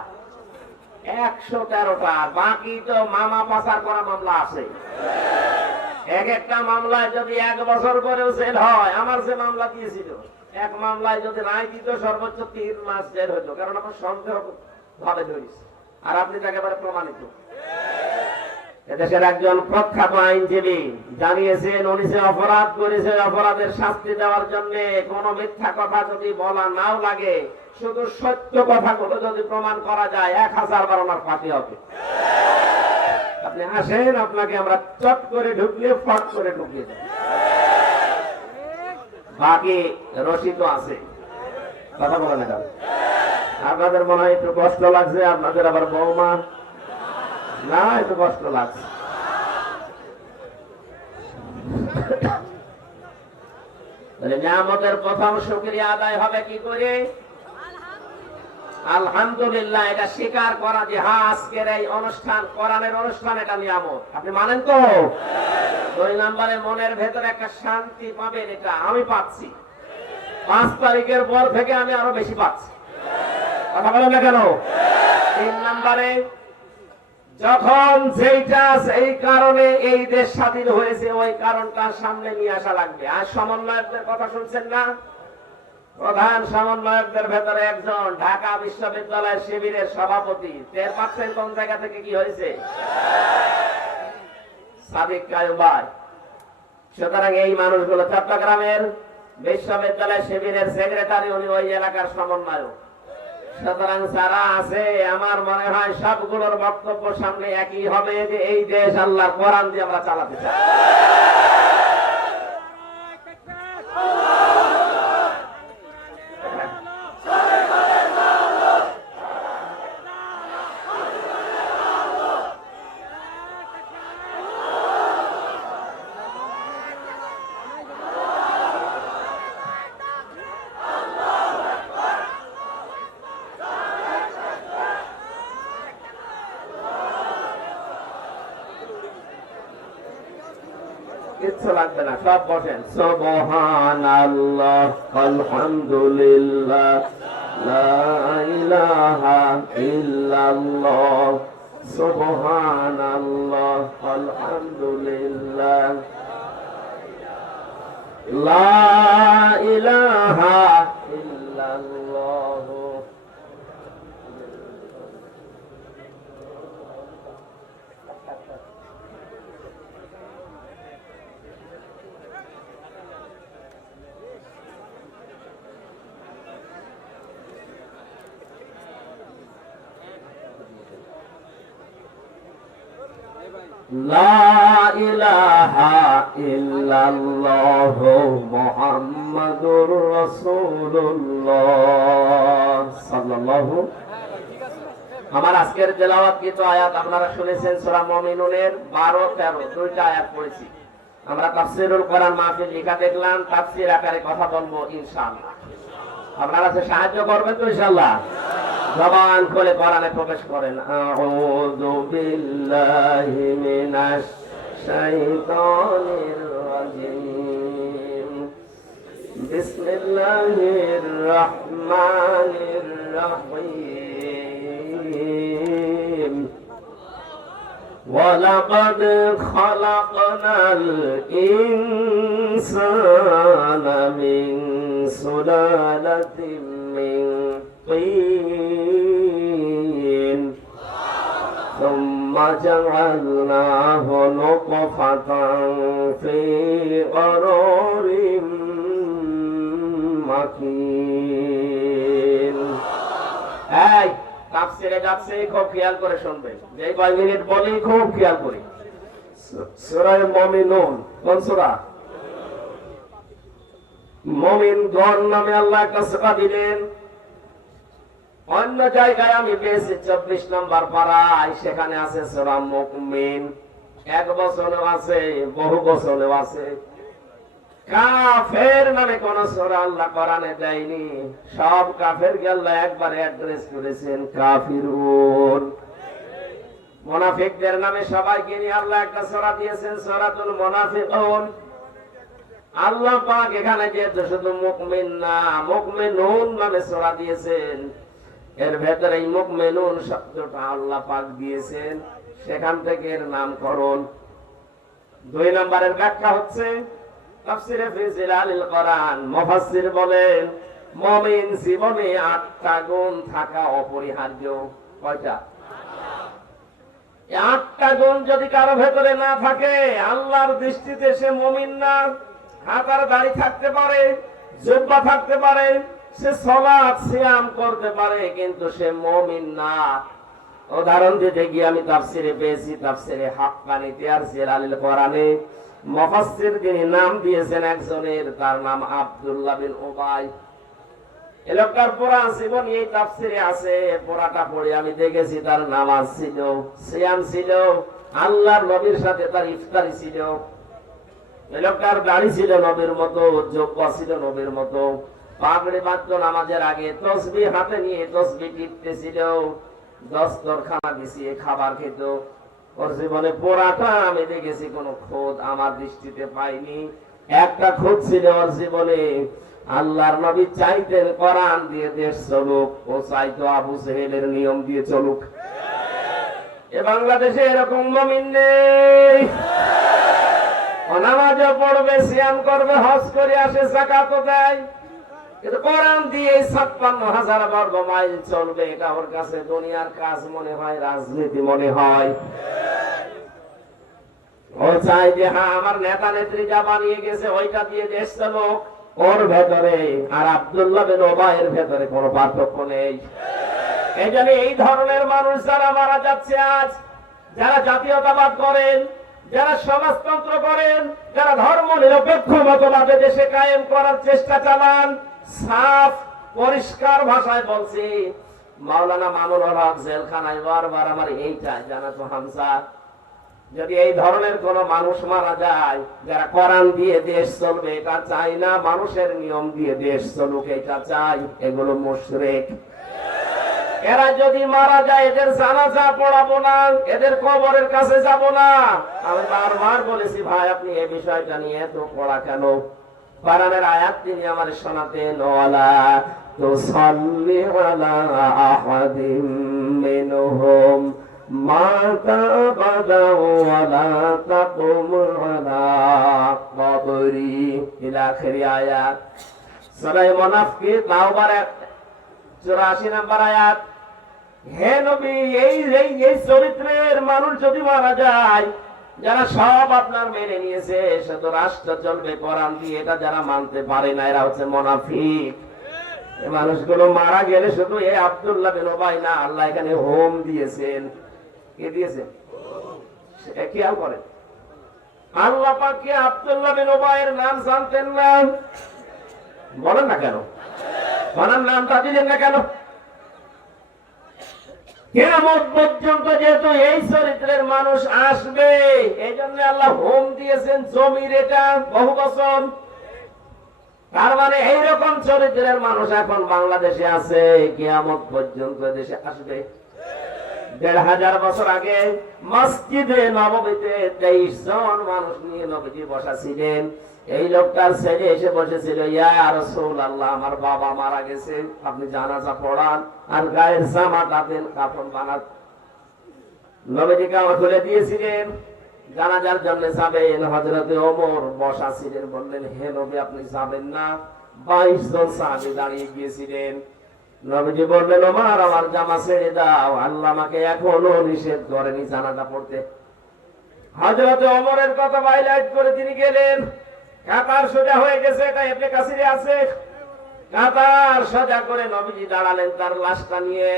113টা। বাকি তো মামা পাচার করা মামলা আছে। এক একটা মামলায় যদি 1 বছর করেও জেল হয়, আমার যে মামলা দিয়েছিল, এক মামলায় যদি রায় দিত সর্বোচ্চ 3 মাস জেল হইতো, কারণ আমার সন্দেহ ভাবে ধরিস। আর আপনি তো একেবারে প্রমাণিত। এদেশের একজন প্রখ্যাত আইনজীবী জানিয়েছেন, উনি যে অপরাধ করেছে, অপরাধের শাস্তি দেওয়ার জন্য কোন মিথ্যা কথা যদি বলা নাও লাগে, শুধু সত্য কথাগুলো যদি প্রমাণ করা যায়, 1000 বার ওনার ফাঁসি হবে। আপনি আসেন, আপনাকে আমরা চট করে ঢুকলে ফট করে ঢুকিয়ে দেব। বাকি রসিদ আছে, কথা বলে না। আপনাদের মনে হয় একটু কষ্ট লাগছে, আপনাদের আবার বৌমা না, একটু কষ্ট লাগছে। নিয়ামতের প্রথম শুকরিয়া আদায় হবে কি করে? আলহামদুলিল্লাহ, এটা স্বীকার করা যে হ্যাঁ, আজকের এই অনুষ্ঠান কোরআনের অনুষ্ঠান, এটা নিয়ামত। আপনি মানেন তো? 2 নম্বরে মনের ভেতরে একটা শান্তি পাবেন, এটা আমি পাচ্ছি। 5 তারিখের পর থেকে আমি আরো বেশি পাচ্ছি। কথা বলেন না কেন? 3 নম্বরে, যখন যেইটা এই কারণে এই দেশ স্বাধীন হয়েছে, ওই কারণটা সামনে নিয়ে আসা লাগবে। আর সমন্বয়কদের কথা শুনছেন না? প্রধান সমন্বয়কদের ভেতরে একজন ঢাকা বিশ্ববিদ্যালয়ের শিবিরের সভাপতি। টের পাচ্ছেন কোন জায়গা থেকে কি হয়েছে? সাদিক কায়ুবাই। সুতরাং এই মানুষগুলো চট্টগ্রামের বিশ্ববিদ্যালয় শিবিরের সেক্রেটারি, উনি ওই এলাকার সমন্বয়ক। সুতরাং যারা আছে, আমার মনে হয় সবগুলোর বক্তব্য সামনে একই হবে যে এই দেশ আল্লাহর কোরআন দিয়ে আমরা চালাতে চাই। কিচ্ছু লাগবে না, সব বসেন। সুবহানাল্লাহ আলহামদুলিল্লাহ লা ইলাহা ইল্লাল্লাহ সুবহানাল্লাহ আলহামদুলিল্লাহ লা ইলাহা ইল্লাল্লাহ। লা ইলাহা ইল্লাল্লাহ মুহাম্মাদুর রাসূলুল্লাহ সাল্লাল্লাহু। আমার আজকের তেলাওয়াতকৃত আয়াত আপনারা শুনেছেন সূরা মুমিনুনের 12-13 দুইটা আয়াত পড়েছি। আমরা তাফসীরুল কোরআন মাহফিল লেখা দেখলাম, তাফসীর আকারে কথা বলবো ইনশাআল্লাহ। আপনারা সাহায্য করবেন তো ইনশাআল্লাহ? জবান খুলে কোরআনে প্রবেশ করেন। আউযু বিল্লাহি মিনাশ শাইতানির রাজিম বিসমিল্লাহির রহমানির রহিম ওয়ালাকাদ খালাকনাল ইনসানা মিন সুলালাতিন মিন طين ثم جعلناه نطفة في قرار مكين। এই তাফসীরে যাচ্ছে, খুব খেয়াল করে শুনবেন, যে কয় মিনিট বলি খুব খেয়াল করি। সূরা মুমিনুন কোন সূরা? মুমিনগণ নামে আল্লাহ একটা সূরা দিলেন। অন্য জায়গায় আমি পেয়েছি 24 নম্বর পারায়, সেখানে আছে সূরা মুমিন। এক বছরেও আছে, বহু বছরেও আছে। কাফের নামে কোন সূরা আল্লাহ কোরআনে দেয়নি। সব কাফেরকে আল্লাহ একবারে অ্যাড্রেস করেছেন কাফিরুন। মুনাফিকদের নামে সবাইকে নিয়ে আল্লাহ একটা সূরা দিয়েছেন, সূরাতুল মুনাফিকুন। আল্লাহ পাক এখানে যেহেতু শুধু মুমিন না, মুমিনুন নামে সূরা দিয়েছেন, এর ভেতরে এই মুমিনুন শব্দটা আল্লাহ পাক দিয়েছেন, সেখান থেকে এর নামকরণ। 2 নম্বরের ব্যাখ্যা হচ্ছে তাফসীরে ফি জিলালিল কোরআন। মুফাসসির বলেন মুমিন জীবনে 8টা গুণ থাকা অপরিহার্য। কয়টা? 8টা গুণ যদি কারো ভেতরে না থাকে, আল্লাহর দৃষ্টিতে সে মুমিন না। হাতার দাড়ি থাকতে পারে, জুব্বা থাকতে পারে, সে সালাত সিয়াম করতে পারে, কিন্তু সে মুমিন না। উদাহরণ দিতে গিয়ে আমি তাফসীরে পেয়েছি, তাফসীরে হাক্কানীতে আর জিলালিল কোরআনে মুফাসসির যিনি নাম দিয়েছেন একজনের, তার নাম আব্দুল্লাহ বিন উবাই। এই লোকটার পুরা জীবন এই তাফসীরে আছে। পুরাটা পড়ে আমি দেখেছি তার নামাজ ছিল, সিয়াম ছিল, আল্লাহর নবীর সাথে তার ইফতারি ছিল। এই লোকটার দাড়ি ছিল নবীর মতো, জুব্বা ছিল নবীর মতো, পাগড়ি বাঁধত নামাজের আগে, তাসবিহ হাতে নিয়ে তাসবিহ টিপতেছিল, দস্তরখানা বিছিয়ে খাবার খেত। ওর জীবনে পুরাটা আমি দেখেছি, কোন খোদ আমার দৃষ্টিতে পাইনি। একটা খোদ ছিল ওর জীবনে, আল্লাহর নবী চাইতেন কোরআন দিয়ে দেশ চলুক, ও চাইতো আবু জেহেলের নিয়ম দিয়ে চলুক। এ বাংলাদেশে এরকম মুমিন নেই। নামাজও পড়বে, সিয়াম করবে, হজ করে আসে, যাকাতও দেয়, কিন্তু কোরআন দিয়ে 56,000 বর্গ মাইল চলবে, এটা ওর কাছে দুনিয়ার কাজ মনে হয়, রাজনীতি মনে হয়। ও চাই যে হ্যাঁ আমার নেতা নেত্রী যা বানিয়ে গেছে ওইটা দিয়ে দেশ চলুক। ওর ভেতরে আর আব্দুল্লাহ বিন উবাইয়ের ভেতরে কোনো পার্থক্য নেই। এই জন্য এই ধরনের মানুষ যারা মারা যাচ্ছে আজ, যারা জাতীয়তাবাদ করেন, যারা সমাজতন্ত্র করেন, যারা ধর্ম নিরপেক্ষ মতবাদে দেশে কায়েম করার চেষ্টা চালান, সাফ পরিষ্কার ভাষায় বলছি, মাওলানা মামুনুল হক জেলখানায় বারবার আমার এইটা জানাতো হামজা, যদি এই ধরনের কোন মানুষ মারা যায়, যারা কোরআন দিয়ে দেশ চলবে এটা চাই না, মানুষের নিয়ম দিয়ে দেশ চলুক এটা চাই, এগুলো মুশরিক। এরা যদি মারা যায় এদের জানাজা পড়াবো না, এদের কবরের কাছে যাব না। আমি বারবার বলেছি ভাই আপনি এই বিষয়টা নিয়ে এত পড়া কেন? কোরআনের আয়াত তিনি আমার শোনাতেন, ওয়ালা তুসাল্লি আলা আহাদিম মিনহুম মাতা আবাদা ওয়ালা তাকুম আলা কবরি ইলা আখির আয়াত। সূরা মুনাফিক তাওবার 84 নম্বর আয়াত। হে নবী, এই চরিত্রের মানুষ যদি মারা যায়, যারা সব আপনার মেনে নিয়েছে, শুধু রাষ্ট্র চলবে কোরআন দিয়ে, এটা যারা মানতে পারে না এরা হচ্ছে মুনাফিক। এই মানুষগুলো মারা গেলে শুধু এই আব্দুল্লাহ বিন উবাই না, আল্লাহ এখানে হোম দিয়েছেন। কে দিয়েছেন? খেয়াল করেন, আল্লাহ পাক কি আব্দুল্লাহ বিন উবাইয়ের নাম জানতেন না? বলেন না কেন? ওনার নামটা দিলেন না কেন? কিয়ামত পর্যন্ত যেহেতু এই চরিত্রের মানুষ আসবে, এই জন্য আল্লাহ হোম দিয়েছেন জমির এটা বহু বছর। তার মানে এইরকম চরিত্রের মানুষ এখন বাংলাদেশে আছে, কিয়ামত পর্যন্ত দেশে আসবে। ১৫০০ বছর আগে মসজিদে নববীতে ২৩ জন মানুষ নিয়ে নবীজি বসা ছিলেন। এই লোকটার ছেলে এসে বসেছিল, ইয়া রাসূলুল্লাহ, আমার বাবা মারা গেছে, আপনি জানাজা পড়ান আর গায়ের জামাটা দেন, কাফন বানান। নবীজি কাপড় খুলে দিয়েছিলেন, জানাজার জন্য যাবেন। হযরতে ওমর বসা ছিলেন, বললেন হে নবী আপনি যাবেন না? 22 জন সাহাবী দাঁড়িয়ে গিয়েছিলেন। নবীজি বললেন ওমর আমার জামা ছেড়ে দাও, আল্লাহ আমাকে এখনো নিষেধ করেনি জানাজা পড়তে। হযরতে ওমরের কথা হাইলাইট করে তিনি গেলেন। কাতার সোজা হয়ে গেছে, এটা ইবনে কাসিরে আছে। কাতার সোজা করে নবীজি দাঁড়ালেন তার লাশটা নিয়ে,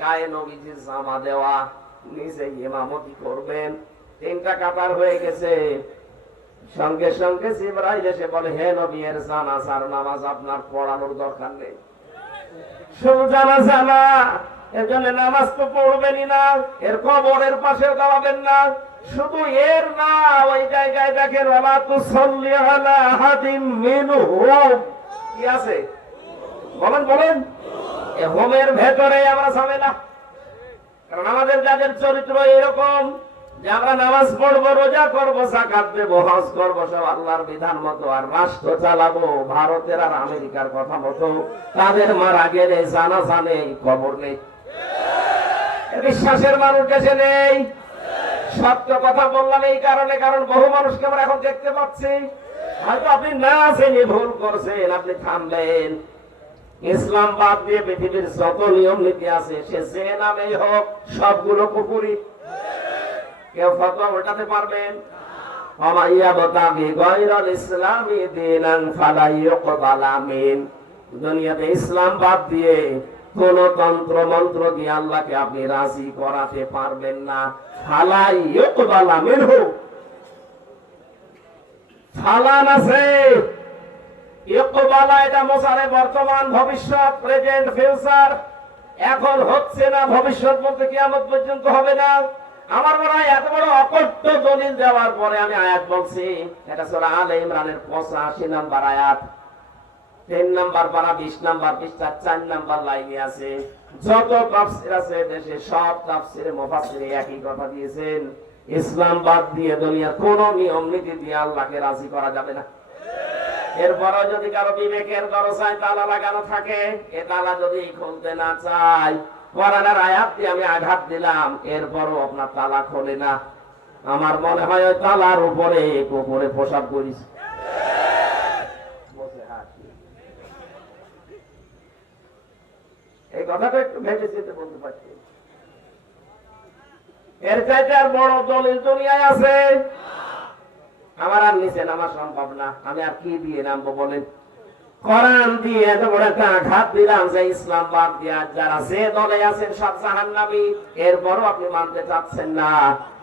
গায়ে নবীজির জামা দেওয়া, নিচে ইমামতি করবেন। 3টা কাতার হয়ে গেছে। সঙ্গে সঙ্গে জিবরাইল এসে বলে হে নবী, এর জানাজার নামাজ আপনার পড়ানোর দরকার নেই। শুধু জানাজা না, এর জন্য নামাজ তো পড়বেনই না, এর কবরের পাশেও দাঁড়াবেন না। শুধু এর না, ওই জায়গায় দেখেন ওয়ালা তুসাল্লি আলা আহাদিম মিনহুম, কি আছে বলেন বলেন? এই হোমের ভেতরে আমরা ঝামেলা। কারণ আমাদের যাদের চরিত্র এরকম যে আমরা নামাজ পড়বো, রোজা করবো, যাকাত দেবো, হজ করবো, সব আল্লাহর বিধান মতো, আর রাষ্ট্র চালাবো ভারতের আর আমেরিকার কথা মতো, তাদের মারা গেলে জানাজা নেই, কবর নেই। বিশ্বাসের মানুষ দেশে নেই। সত্য কথা বললাম এই কারণে, কারণ বহু মানুষকে আমরা এখন দেখতে পাচ্ছি, হয়তো আপনি না জেনে ভুল করছেন, আপনি থামলেন। ইসলাম বাদ দিয়ে পৃথিবীর যত নিয়ম নীতি আছে, সে যে নামেই হোক, সবগুলো কুফরি। কেউ ফতোয়া উল্টাতে পারবেন? দুনিয়াতে ইসলাম বাদ দিয়ে কোন তন্ত্র মন্ত্র দিয়ে আল্লাহকে আপনি রাজি করাতে পারবেন না। ফালাই ইউকবালা মিনহু, ফালান আছে, ইউকবালা এটা মোসারে বর্তমান, ভবিষ্যৎ, প্রেজেন্ট, ফিউচার। এখন হচ্ছে না, ভবিষ্যৎ বলতে কিয়ামত পর্যন্ত হবে না। আমার মনে হয় এত বড় অকট্য দলিল দেওয়ার পরে আমি আয়াত বলছি, এটা সূরা আলে ইমরানের 85 নম্বর আয়াত, 3 নম্বর পারা 20 নম্বর পৃষ্ঠা 4 নম্বর লাইনে আছে। যত তাফসীর আছে দেশে, সব তাফসীরে মুফাসসিরে একই কথা দিয়েছেন, ইসলাম বাদ দিয়ে দুনিয়ার কোন নিয়ম নীতি দিয়ে আল্লাহকে রাজি করা যাবে না। এরপরও যদি কারো বিবেকের দরজায় তালা লাগানো থাকে, এ তালা যদি খুলতে না চায়, কোরআনের আয়াত দিয়ে আমি আঘাত দিলাম, এরপরও আপনার তালা খোলে না, আমার মনে হয় ওই তালার উপরে কুকুরে প্রসাব করিস। এই কথাটা একটু ভেবে চিন্তে বলতে পারছি। এর চাইতে আর বড় দলিল দুনিয়ায় আছে? আমার আর নিচে নামা সম্ভব না, আমি আর কি দিয়ে নামবো বলেন? কোরআন দিয়ে এত বড় একটা আঘাত দিলাম যে ইসলাম বাদ দিয়ে যারা যে দলে আছেন সব জাহান্নামী, এরপরও আপনি মানতে চাচ্ছেন না,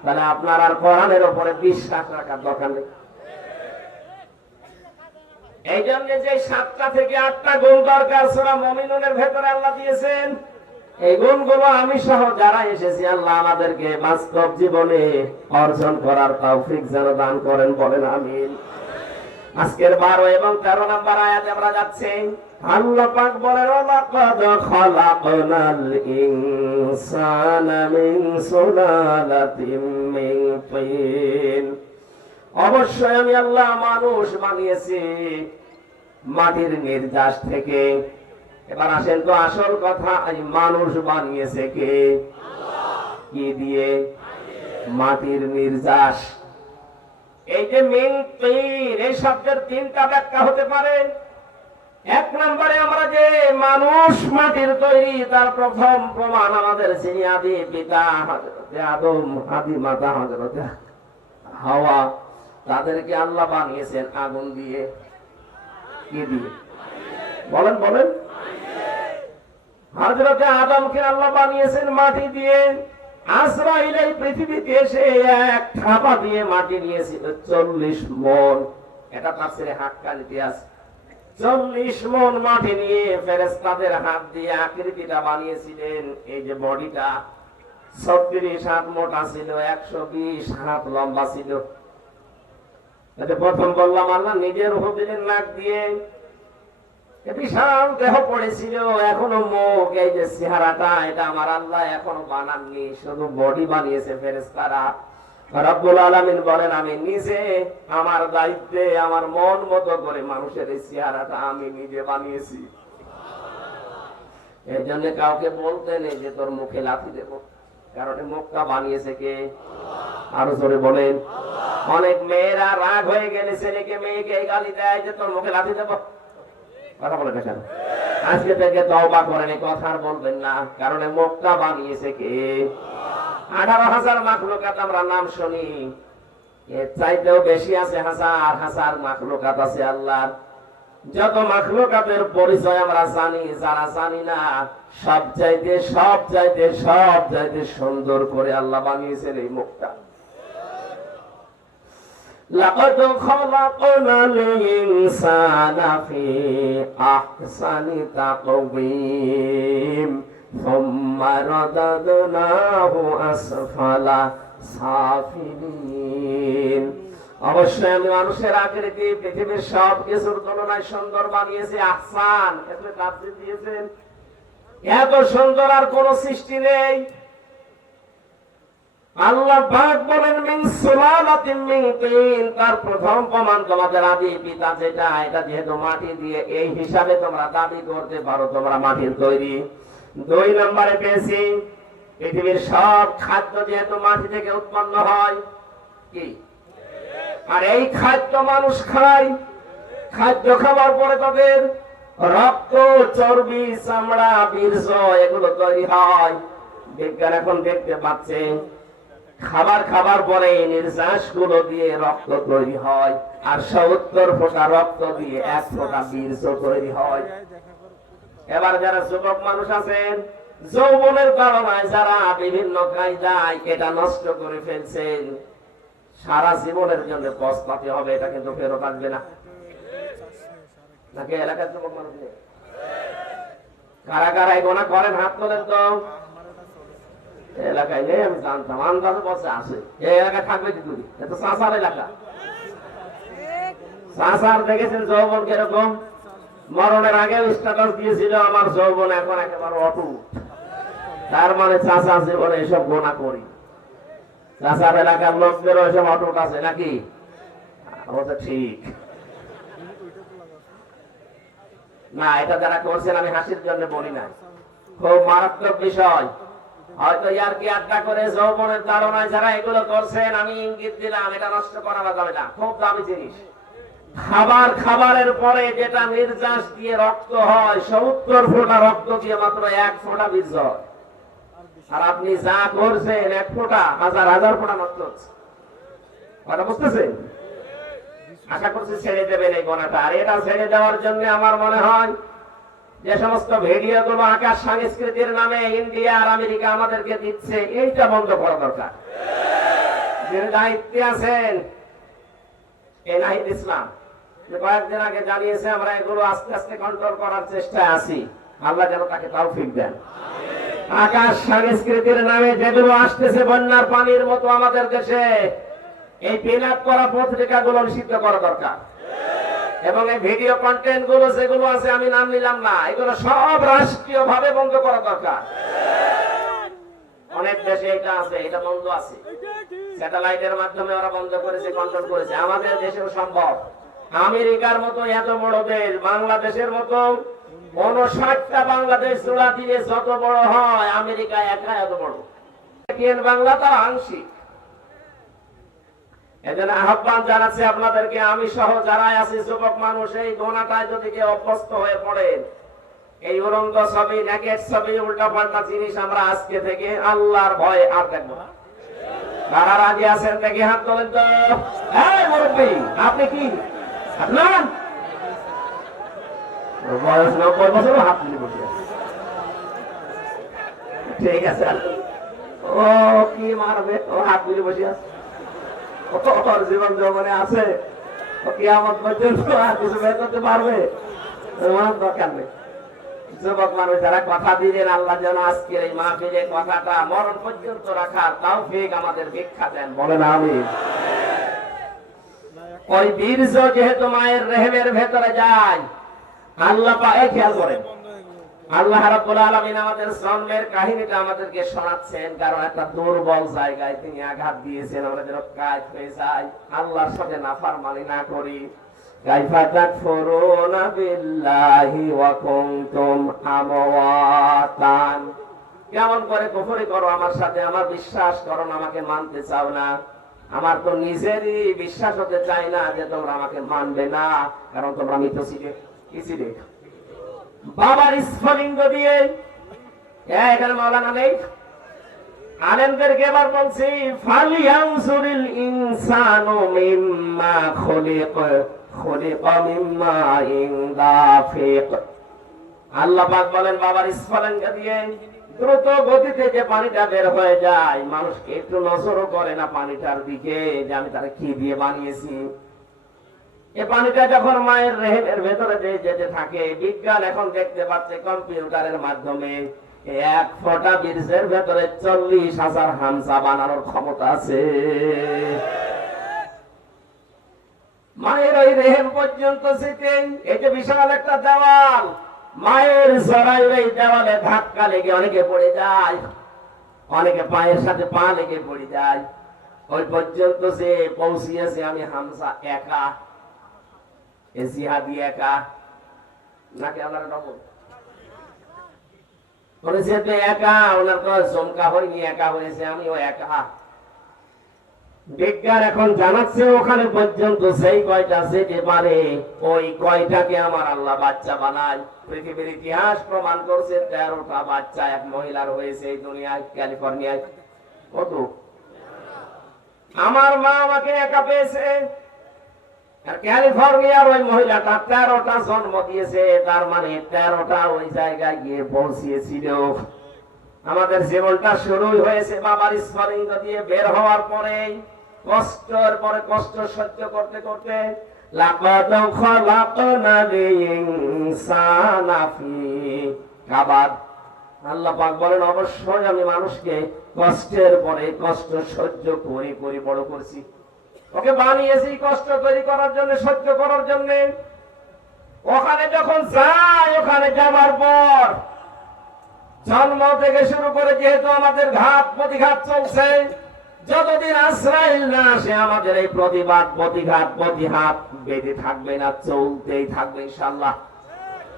তাহলে আপনার আর কোরআনের উপরে বিশ্বাস রাখার দরকার নেই। এই জন্য যে 7টা থেকে 8টা গুণ দরকার সূরা মুমিনুনের ভেতরে আল্লাহ দিয়েছেন, এই গুণগুলো আমি সহ যারা এসেছি আল্লাহ আমাদেরকে বাস্তব জীবনে অর্জন করার তৌফিক যেন দান করেন, বলেন আমিন। আজকের 12 এবং 13 নম্বর আয়াতে আমরা যাচ্ছি। আল্লাহ পাক বলেন লাকাদ খালাকনাল ইনসানা মিন সুলালাতিন মিন তিন, অবশ্যই আমি আল্লাহ মানুষ বানিয়েছি মাটির নির্যাস থেকে। এবার আসেন তো আসল কথা, এই মানুষ বানিয়েছে কে? কি দিয়ে? মাটির নির্যাস। এই যে মিন তিন, এই শব্দের তিনটা ব্যাখ্যা হতে পারে। এক নম্বরে আমরা যে মানুষ মাটির তৈরি, তার প্রথম প্রমাণ আমাদের যিনি আদি পিতা হযরতে আদম, আদি মাতা হযরতে হাওয়া, তাদেরকে আল্লাহ বানিয়েছেন আগুন দিয়ে। কি দিয়ে? বলেন বলেন। হযরতে আদমকে আল্লাহ বানিয়েছেন মাটি দিয়ে। আজরাইল এই পৃথিবীতে এসে এক থাবা দিয়ে মাটি নিয়েছিল 40 মণ। এটা তাফসীরে হাক্কানিতে আছে। 40 মণ মাটি নিয়ে ফেরেশতাদের হাত দিয়ে আকৃতিটা বানিয়েছিলেন। এই যে বডিটা 36 হাত মোটা ছিল, 120 হাত লম্বা ছিল। এটা প্রথম বললাম আল্লাহ নিজের রূহ দিলেন নাক দিয়ে। বিশাল দেহ পড়েছিল, এখনো মুখ, এই যে চেহারাটা, এটা আমার আল্লাহ এখনো বানাননি, শুধু বডি বানিয়েছে ফেরেশতারা। রব্বুল আলামিন বলেন আমি নিজে আমার দায়িত্বে আমার মন মতো করে মানুষের এই চেহারাটা আমি নিজে বানিয়েছি। এই জন্য কাউকে বলতে নেই যে তোর মুখে লাথি দেব, কারণ মুখটা বানিয়েছে কে? আরো জোরে বলেন। অনেক মেয়েরা রাগ হয়ে গেলে ছেলেকে মেয়েকে গালি দেয় যে তোর মুখে লাথি দেব। কথা বলে কেন? আজকে থেকে তওবা করেন, এই কথা আর বলবেন না, কারণ মুখটা বানিয়েছে কে? 18,000 মাখলুকাত আমরা নাম শুনি, এর চাইতেও বেশি আছে, হাজার হাজার মাখলুকাত আছে আল্লাহর। যত মাখলুকাতের পরিচয় আমরা জানি, যারা জানি না, সব চাইতে সব চাইতে সব চাইতে সুন্দর করে আল্লাহ বানিয়েছেন এই মুখটা। লাকাদ খালাকনাল ইনসানা ফি আহসানি তাকওয়িম সুম্মা রাদাদনাহু আসফালা সাফিলিন। অবশ্যই আমি মানুষের আকৃতি পৃথিবীর সব কিছুর তুলনায় সুন্দর বানিয়েছি। আহসান এতে তাফসীর দিয়েছেন, এত সুন্দর আর কোন সৃষ্টি নেই। আল্লাহ পাক বলেন মিন সুলালাতিন মিন তিন, তার প্রথম প্রমাণ তোমাদের আদি পিতা যেটা, এটা যেহেতু মাটি দিয়ে, এই হিসাবে তোমরা দাবি করতে পারো তোমরা মাটির তৈরি। 2 নম্বরে পেয়েছি পৃথিবীর সব খাদ্য যেহেতু মাটি থেকে উৎপন্ন হয়, কি? আর এই খাদ্য মানুষ খায়। খাদ্য খাবার পরে তাদের রক্ত, চর্বি, চামড়া, বীর্য এগুলো তৈরি হয়। বিজ্ঞান এখন দেখতে পাচ্ছে খাবার খাবার পরে নির্যাস গুলো দিয়ে রক্ত তৈরি হয়, আর 70 ফোঁটা রক্ত দিয়ে 1 ফোঁটা বীর্য তৈরি হয়। এবার যারা যুবক মানুষ আছেন, যৌবনের কারণে যারা বিভিন্ন কায়দায় এটা নষ্ট করে ফেলছেন, সারা জীবনের জন্য পস্তাতে হবে, এটা কিন্তু ফেরত আসবে না। নাকি এলাকার যুবক মানুষ নেই? কারা কারা এই গোনা করেন হাত তোলেন তো। এলাকায় নেই, আমি জানতাম, আন্দাজে বসে আছে। এই এলাকায় থাকবে কি তুমি? এটা চাষার এলাকা। চাষার দেখেছেন যৌবন কিরকম? মরণের আগে স্ট্যাটাস দিয়েছিল আমার যৌবন এখন একেবারে অটুট। তার মানে চাষা জীবনে এসব গোনা করি। চাষার এলাকার লোকদেরও এসব অটুট আছে নাকি? ঠিক না, এটা যারা করছেন আমি হাসির জন্য বলি না, খুব মারাত্মক বিষয়। হয়তো ইয়ার কি আড্ডা করে যৌবনের তাড়নায় যারা এগুলো করছেন, আমি ইঙ্গিত দিলাম এটা নষ্ট করা যাবে না, খুব দামি জিনিস। খাবারের পরে যেটা নির্যাস দিয়ে রক্ত হয়, 70 ফোঁটা রক্ত দিয়ে মাত্র 1 ফোঁটা বীর্য হয়। আর আপনি যা করছেন 1 ফোঁটা, হাজার হাজার ফোঁটা নষ্ট হচ্ছে। কথা বুঝতেছেন? আশা করছি ছেড়ে দেবেন এই গোনাটা। আর এটা ছেড়ে দেওয়ার জন্য আমার মনে হয় যে সমস্ত ভিডিও গুলো আকাশ সংস্কৃতির নামে ইন্ডিয়া আর আমেরিকা আমাদেরকে দিচ্ছে, এইটা বন্ধ করা দরকার। যে দায়িত্বে আছেন এনাহিদ ইসলাম, যে কয়েকদিন আগে জানিয়েছে, আমরা এগুলো আস্তে আস্তে কন্ট্রোল করার চেষ্টায় আছি। আল্লাহ যেন তাকে তৌফিক দেন। আকাশ সংস্কৃতির নামে যেগুলো আসতেছে বন্যার পানির মতো আমাদের দেশে, এই বিলাপ করা পত্রিকাগুলো নিষিদ্ধ করা দরকার। এবং এই ভিডিও কন্টেন্ট গুলো যেগুলো আছে আমি নাম নিলাম না, এগুলো সব রাষ্ট্রীয় ভাবে বন্ধ করা দরকার। অনেক দেশে এটা আছে, এটা বন্ধ আছে, স্যাটেলাইটের মাধ্যমে ওরা বন্ধ করেছে, কন্ট্রোল করেছে। আমাদের দেশেও সম্ভব। আমেরিকার মতো এত বড় দেশ, বাংলাদেশের মতো 59টা বাংলাদেশ জোড়া দিয়ে যত বড় হয়, আমেরিকা একা এত বড়। বাংলা তো আংশিক। এজন্য আহ্বান জানাচ্ছি আপনাদেরকে, আমি সহ যারা আছে যুবক মানুষ, এই গোনাটায় যদি কেউ অভ্যস্ত হয়ে পড়েন, এই উলঙ্গ ছবি, নেকেট ছবি, উল্টা পাল্টা জিনিস আমরা আজকে থেকে আল্লাহর ভয়ে আর দেখবো না। কারা রাজি আছেন দেখি হাত তোলেন তো। এই মুরব্বী, আপনি কি আপনার বয়স 90 বছর, হাত তুলে বসে আছে। ঠিক আছে, ও কি মারবে, ও হাত তুলে বসে আছে। ওর জীবন যৌবনে আছে, ও কিয়ামত পর্যন্ত আর কিছু বের করতে পারবে? দরকার নেই। যুবক মানুষ যারা কথা দিলেন, আল্লাহ যেন আজকের এই মাহফিলে কথাটা মরণ পর্যন্ত রাখার তৌফিক আমাদের ভিক্ষা দেন, বলেন আমিন। ওই বীর্য যেহেতু মায়ের রেহেমের ভেতরে যায়, আল্লাহ পায়ে খেয়াল করেন। আল্লাহ রাব্বুল আলামিন আমাদের জন্মের কাহিনীটা আমাদেরকে শোনাচ্ছেন, কারণ একটা দুর্বল জায়গায় তিনি আঘাত দিয়েছেন, আমরা যেন কাজ হয়ে যাই, আল্লাহর সাথে নাফরমানি না করি। কাইফা তাকফুরুনা বিল্লাহি ওয়া কুনতুম আমওয়াতান, কেমন করে কুফরি করো আমার সাথে, আমার বিশ্বাস করো না, আমাকে মানতে চাও না। আমার তো নিজেরই বিশ্বাস হতে চাই না যে তোমরা আমাকে মানবে না, কারণ তোমরা মৃত ছিলে। কি ছিলে? বাবার স্ফলিঙ্গ দিয়ে। এখানে মাওলানা নেই, আলেমদেরকে এবার বলছি, ফালিয়ানজুরিল ইনসানু মিম্মা খুলিক, খুলিকা মিম্মা ইনদাফিক। আল্লাহ পাক বলেন বাবার স্ফলিঙ্গ দিয়ে দ্রুত গতিতে যে পানিটা বের হয়ে যায়, মানুষকে একটু নজরও করে না পানিটার দিকে, যে আমি তারা কি দিয়ে বানিয়েছি। এই পানিটা যখন মায়ের রেহেমের ভেতরে যেতে থাকে, বিজ্ঞান এখন দেখতে পাচ্ছে কম্পিউটারের মাধ্যমে এক ফোঁটা বীর্যের ভেতরে 40,000 হামসা বানানোর ক্ষমতা আছে। মায়ের ওই রেহেম পর্যন্ত যেতে, এই যে বিশাল একটা দেওয়াল, মায়ের জরায়ুর এই দেওয়ালে ধাক্কা লেগে অনেকে পড়ে যায়, অনেকে পায়ের সাথে পা লেগে পড়ে যায়। ওই পর্যন্ত যে পৌঁছিয়েছে আমি হামসা একা, এজিহাদি একা, নাকি আল্লাহর নবুল বলেছে তো একা, ওনার তো চমকা হয়নি, একা হয়েছে, আমিও একা। বিজ্ঞান এখন জানাচ্ছে ওখানে পর্যন্ত সেই কয়টা যেতে পারে, ওই কয়টাকে আমার আল্লাহ বাচ্চা বানায়। পৃথিবীর ইতিহাস প্রমাণ করছে 13টা বাচ্চা এক মহিলার হয়েছে এই দুনিয়ায়, ক্যালিফোর্নিয়ায়। কত? আমার মা আমাকে একা পেয়েছে, আর ক্যালিফোর্নিয়ার ওই মহিলাটা 13টা জন্ম দিয়েছে, তার মানে 13টা ওই জায়গায় গিয়ে পৌঁছিয়েছিল। আমাদের জীবনটা শুরুই হয়েছে বাবার স্ফলিঙ্গ দিয়ে বের হওয়ার পরে, কষ্টের পরে কষ্ট সহ্য করতে করতে। লাকাদ খালাকনাল ইনসানা ফি কাবাদ। আল্লাহ পাক বলেন অবশ্যই আমি মানুষকে কষ্টের পরে কষ্ট সহ্য করে করে বড় করছি। ওকে বানিয়েছি কষ্ট তৈরি করার জন্য, সহ্য করার জন্য। ওখানে যখন যায়, ওখানে যাবার পর জন্ম থেকে শুরু করে যেহেতু আমাদের ঘাত প্রতিঘাত চলছে, যতদিন আজরাইল না আসে আমাদের এই প্রতিবাদ প্রতিঘাত প্রতিহাত বেঁধে থাকবে না, চলতেই থাকবে ইনশাআল্লাহ।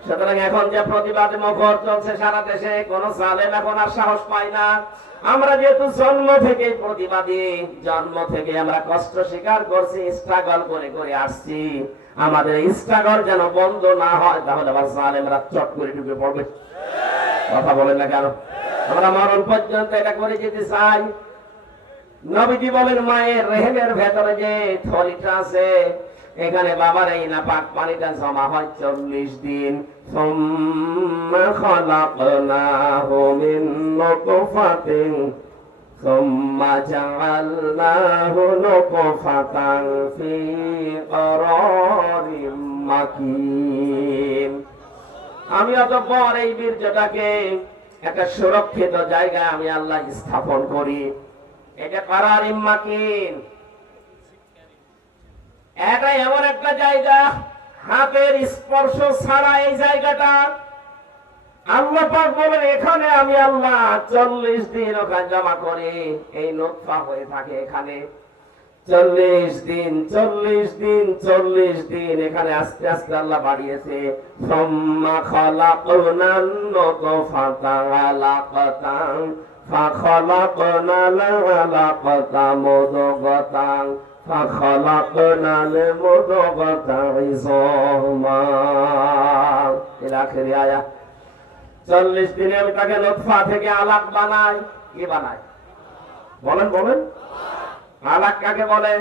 সুতরাং এখন যে প্রতিবাদ মুখর চলছে সারা দেশে, কোন জালেম এখন আর সাহস পায় না। আমরা যেহেতু জন্ম থেকে প্রতিবাদী, জন্ম থেকে আমরা কষ্ট স্বীকার করছি, স্ট্রাগল করে করে আসছি, আমাদের স্ট্রাগল যেন বন্ধ না হয়, তাহলে আবার জালেমরা চট করে ঢুকে পড়বে। কথা বলেন না কেন? আমরা মরণ পর্যন্ত এটা করে যেতে চাই। নবীজি বলেন মায়ের রেহেমের ভেতরে যে থলিটা আছে, এখানে বাবার এই নাপাক পানিটা জমা হয় 40 দিন। সুম্মা খালাকনাহু মিন নুতফাতিন সুম্মা জাআলনাহু নুতফাতান ফি করারিম মাকিন। আমি অতঃপর এই বীর্যটাকে একটা সুরক্ষিত জায়গায় আমি আল্লাহ স্থাপন করি। এটা করারিম মাকিন, এটা এমন একটা জায়গা হাতের স্পর্শ ছাড়া এই জায়গাটা আল্লাহ পাক বলেন এখানে আমি আল্লাহ 40 দিন ওখানে জমা করে এই নুতফা হয়ে থাকে এখানে 40 দিন এখানে আস্তে আস্তে আল্লাহ বাড়িয়েছে সুম্মা খালাকনান নুতফাতা আলাকাতান ফাখালাকনাল আলাকাতা মুদগাতান ফাখালাকনাল মুদগাতা ইযামা ইলা আখির আয়াত 40 দিনে আমি তাকে নুতফা থেকে আলাক বানাই কি বানাই বলেন আলাক কাকে বলে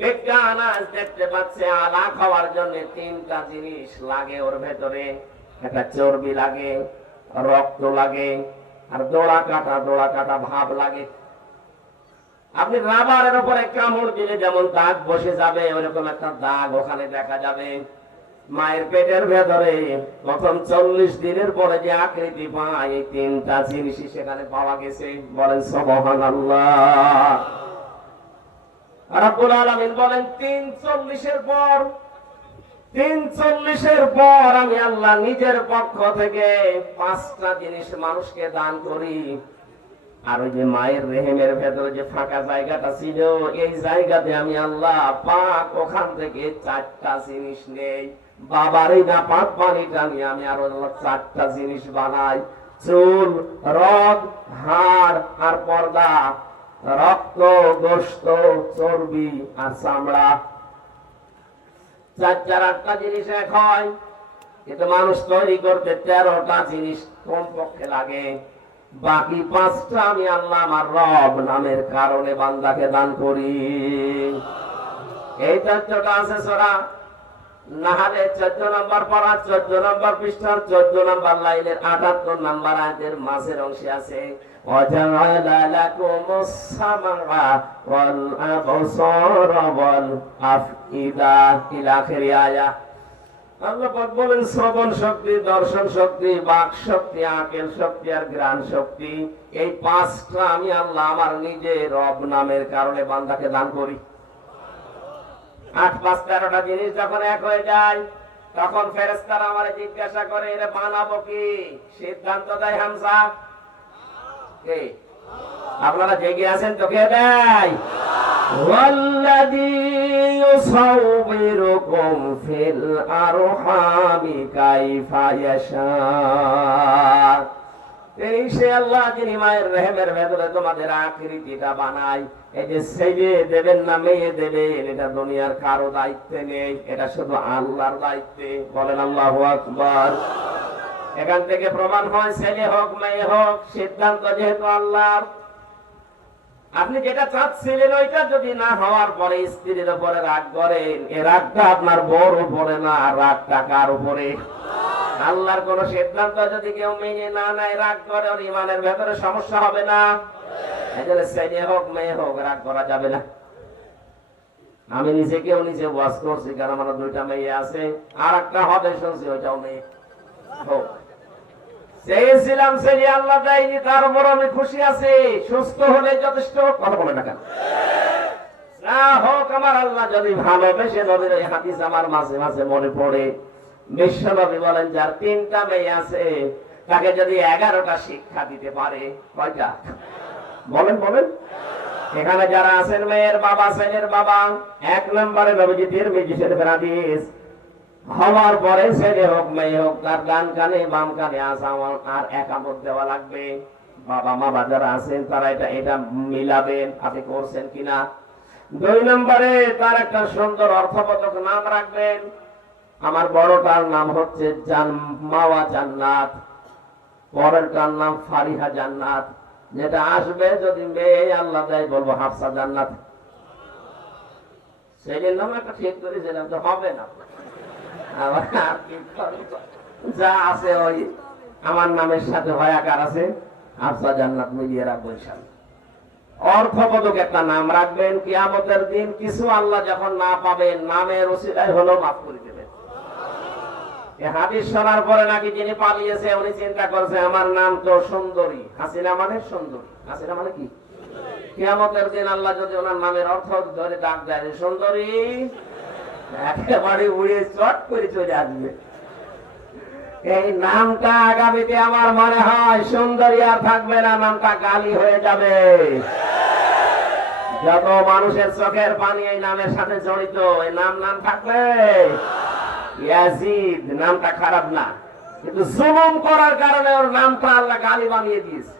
বিজ্ঞান আজ দেখতে পাচ্ছে আলাক হওয়ার জন্য 3টা জিনিস লাগে ওর ভেতরে একটা চর্বি লাগে রক্ত লাগে আর দোড়া কাটা ভাব লাগে আপনি রাবারের উপরে কামড় দিলে যেমন দাগ বসে যাবে ওরকম একটা দাগ ওখানে দেখা যাবে মায়ের পেটের ভেতরে প্রথম 40 দিনের পরে যে আকৃতি পায় এই 3টা জিনিসই সেখানে পাওয়া গেছে বলেন সুবহানাল্লাহ রাব্বুল আলামিন বলেন 43 পর আমি আল্লাহ নিজের পক্ষ থেকে 5টা জিনিস মানুষকে দান করি আর ওই যে মায়ের রেহেমের ভেতরে যে ফাঁকা জায়গাটা ছিল এই জায়গাতে আমি আল্লাহ পাক ওখান থেকে 4টা জিনিস নেই বাবার এই না পাক পানিটা নিয়ে আমি আরো 4টা জিনিস বানাই চুল রগ হাড় আর পর্দা রক্ত গোশত চর্বি আর চামড়া 4-8টা জিনিস এক হয় কিন্তু মানুষ তৈরি করতে 13টা জিনিস কমপক্ষে লাগে বাকি 5টা আমি আল্লাহ আমার রব নামের কারণে বান্দাকে দান করি এই তথ্যটা আছে সূরা নাহলে 14 নম্বর পারা 14 নম্বর পৃষ্ঠার 14 নম্বর লাইনের 78 নম্বর আয়াতের মাঝের অংশে আছে ওয়াজআলা লাকুমুস সামআ ওয়াল আবসারা ওয়াল আফইদা ইলা আখির আয়াত আল্লাহ পাক বলেন শ্রবণ শক্তি দর্শন শক্তি বাক শক্তি আকল শক্তি আর ঘ্রাণ শক্তি এই 5টা আমি আল্লাহ আমার নিজে রব নামের কারণে বান্দাকে দান করি 8-5-13টা জিনিস যখন এক হয়ে যায় তখন ফেরেশতারা আমারে জিজ্ঞাসা করে এরে বানাবো কি সিদ্ধান্ত দেয় হামজা কে আপনারা জেগে আছেন তো কে দেয় ওয়াল্লাযী ইউসাউবিরুকুম ফিল আরহামি কাইফা ইয়াশা এই সে আল্লাহ যিনি মায়ের রেহেমের ভেতরে তোমাদের আকৃতিটা বানায় এই যে ছেলে দেবেন না মেয়ে দেবেন এটা দুনিয়ার কারো দায়িত্বে নেই এটা শুধু আল্লাহর দায়িত্বে বলেন আল্লাহু আকবার এখান থেকে প্রমাণ হয় ছেলে হোক মেয়ে হোক সিদ্ধান্ত যেহেতু আল্লাহর আপনি যেটা চাচ্ছিলেন ওইটা যদি না হওয়ার পরে স্ত্রীর উপরে রাগ করেন এই রাগটা আপনার বউর উপরে না রাগটা কার উপরে আল্লাহর কোন সিদ্ধান্ত যদি কেউ মেনে না নেয় রাগ করে ওর ইমানের ভেতরে সমস্যা হবে না এজন্য ছেলে হোক মেয়ে হোক রাগ করা যাবে না আমি নিজেকেও নিজে ওয়াজ করছি কারণ আমার 2টা মেয়ে আছে আর একটা হবে শুনছি ওইটাও মেয়ে হোক চেয়েছিলাম ছেলে আল্লাহ দেয়নি তার উপর আমি খুশি আছি সুস্থ হলে যথেষ্ট কথা বলে না কেন না হোক আমার আল্লাহ যদি ভালোবেসে নবীর এই হাদিস আমার মাঝে মাঝে মনে পড়ে বিশ্ব নবী বলেন যার 3টা মেয়ে আছে তাকে যদি 11টা শিক্ষা দিতে পারে কয়টা বলেন এখানে যারা আছেন মেয়ের বাবা ছেলের বাবা 1 নম্বরে নবীজি তিরমিজি শরীফের হাদিস হওয়ার পরে ছেলে হোক মেয়ে হোক তার ডান কানে বাম কানে আসামান আর একামত দেওয়া লাগবে বাবা মা যারা আছেন তারা এটা মিলাবেন আপনি করছেন কিনা 2 নম্বরে তার একটা সুন্দর অর্থবোধক নাম রাখবেন আমার বড়টার নাম হচ্ছে মাওয়া জান্নাত পরেরটার নাম ফারিহা জান্নাত যেটা আসবে যদি মেয়ে আল্লাহ দেয় বলবো হাফসা জান্নাত ছেলের নাম একটা ঠিক করেছিলাম তো হবে না যা আছে ওই আমার নামের সাথে ভয়াকার আছে হাফসা জান্নাত মিলিয়ে রাখবো ইনশাআল্লাহ অর্থবোধক একটা নাম রাখবেন কিয়ামতের দিন কিছু আল্লাহ যখন না পাবেন নামের ওসিলায় হলো মাফ করে দেবেন এই হাদিস শোনার পরে নাকি যিনি পালিয়েছে উনি চিন্তা করছে আমার নাম তো সুন্দরী হাসিনা মানে সুন্দরী হাসিনা মানে কি কিয়ামতের দিন আল্লাহ যদি ওনার নামের অর্থ ধরে ডাক দেয় সুন্দরী একেবারে উড়ে চট করে চলে আসবে। এই নামটা আগামীতে আমার মনে হয় সুন্দরী আর থাকবে না, নামটা গালি হয়ে যাবে। যত মানুষের চোখের পানি এই নামের সাথে জড়িত, এই নাম থাকবে। ইয়াজিদ নামটা খারাপ না, কিন্তু জুলুম করার কারণে ওর নামটা আল্লাহ গালি বানিয়ে দিয়েছে।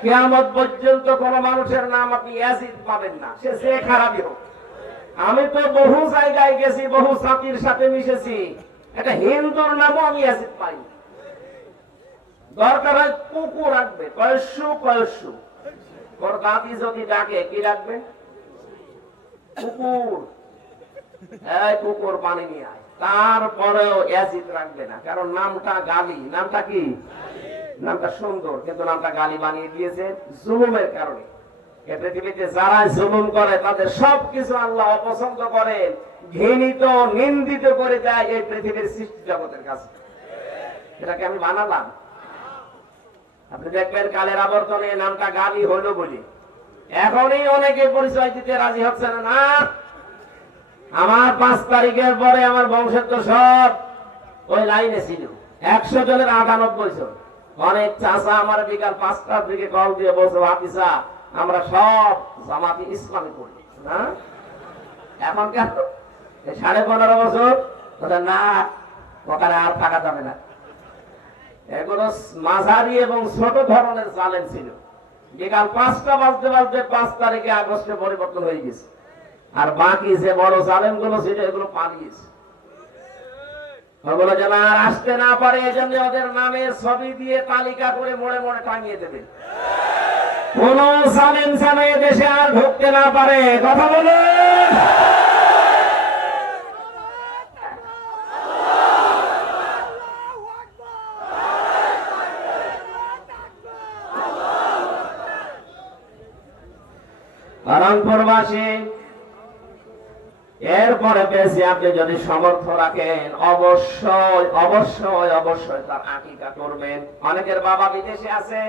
কিয়ামত পর্যন্ত কোন মানুষের নাম আপনি ইয়াজিদ পাবেন না, সে যে খারাপই হোক। আমি তো বহু জায়গায় গেছি, বহু জাতির সাথে মিশেছি, একটা হিন্দুর নামও আমি ইয়াজিদ পাই। দরকার হয় কুকুর রাখবে, কয়সু কয়সু। ওর দাদি যদি ডাকে কি রাখবে? কুকুর। এই কুকুর পানি নিয়ে আয়। তারপরেও ইয়াজিদ রাখবে না, কারণ নামটা গালি। নামটা কি? নামটা সুন্দর, কিন্তু নামটা গালি বানিয়ে দিয়েছে জুলুমের কারণে। এই পৃথিবীতে যারা জুলুম করে তাদের সবকিছু আল্লাহ অপছন্দ করেন, ঘৃণিত নিন্দিত করে দেয় এই পৃথিবীর সৃষ্টি জগতের কাছে। এটাকে আমি বানালাম। আপনি দেখবেন কালের আবর্তনে নামটা গালি হলো বলে এখনই অনেকে পরিচয় দিতে রাজি হচ্ছে না। আমার 5 তারিখের পরে আমার বংশের তো সব ওই লাইনে ছিল, 100 জনের 98 জন। অনেক চাচা আমার বিকাল 5টার দিকে কল দিয়ে বলছে, হাফিজা আমরা সব জামাতি ইসলামী করি না। এখন কেন 15.5 বছর না, ওখানে আর থাকা যাবে না। এগুলো মাঝারি এবং ছোট ধরনের জালেম ছিল। বিকাল 5টা বাজতে বাজতে 5 তারিখে আগস্টে পরিবর্তন হয়ে গেছে। আর বাকি যে বড় জালেম গুলো ছিল এগুলো পালিয়েছে। ওগুলো যেন আর আসতে না পারে, এই জন্য ওদের নামের ছবি দিয়ে তালিকা করে মোড়ে মোড়ে টাঙিয়ে দেবে। কোন জালেম যেন এ দেশে আর ঢুকতে না পারে। কথা বলে রংপুরবাসী এরপরে পেয়েছি, আপনি যদি সমর্থ রাখেন অবশ্যই অবশ্যই অবশ্যই তার আকিকা করবেন। অনেকের বাবা বিদেশে আছে,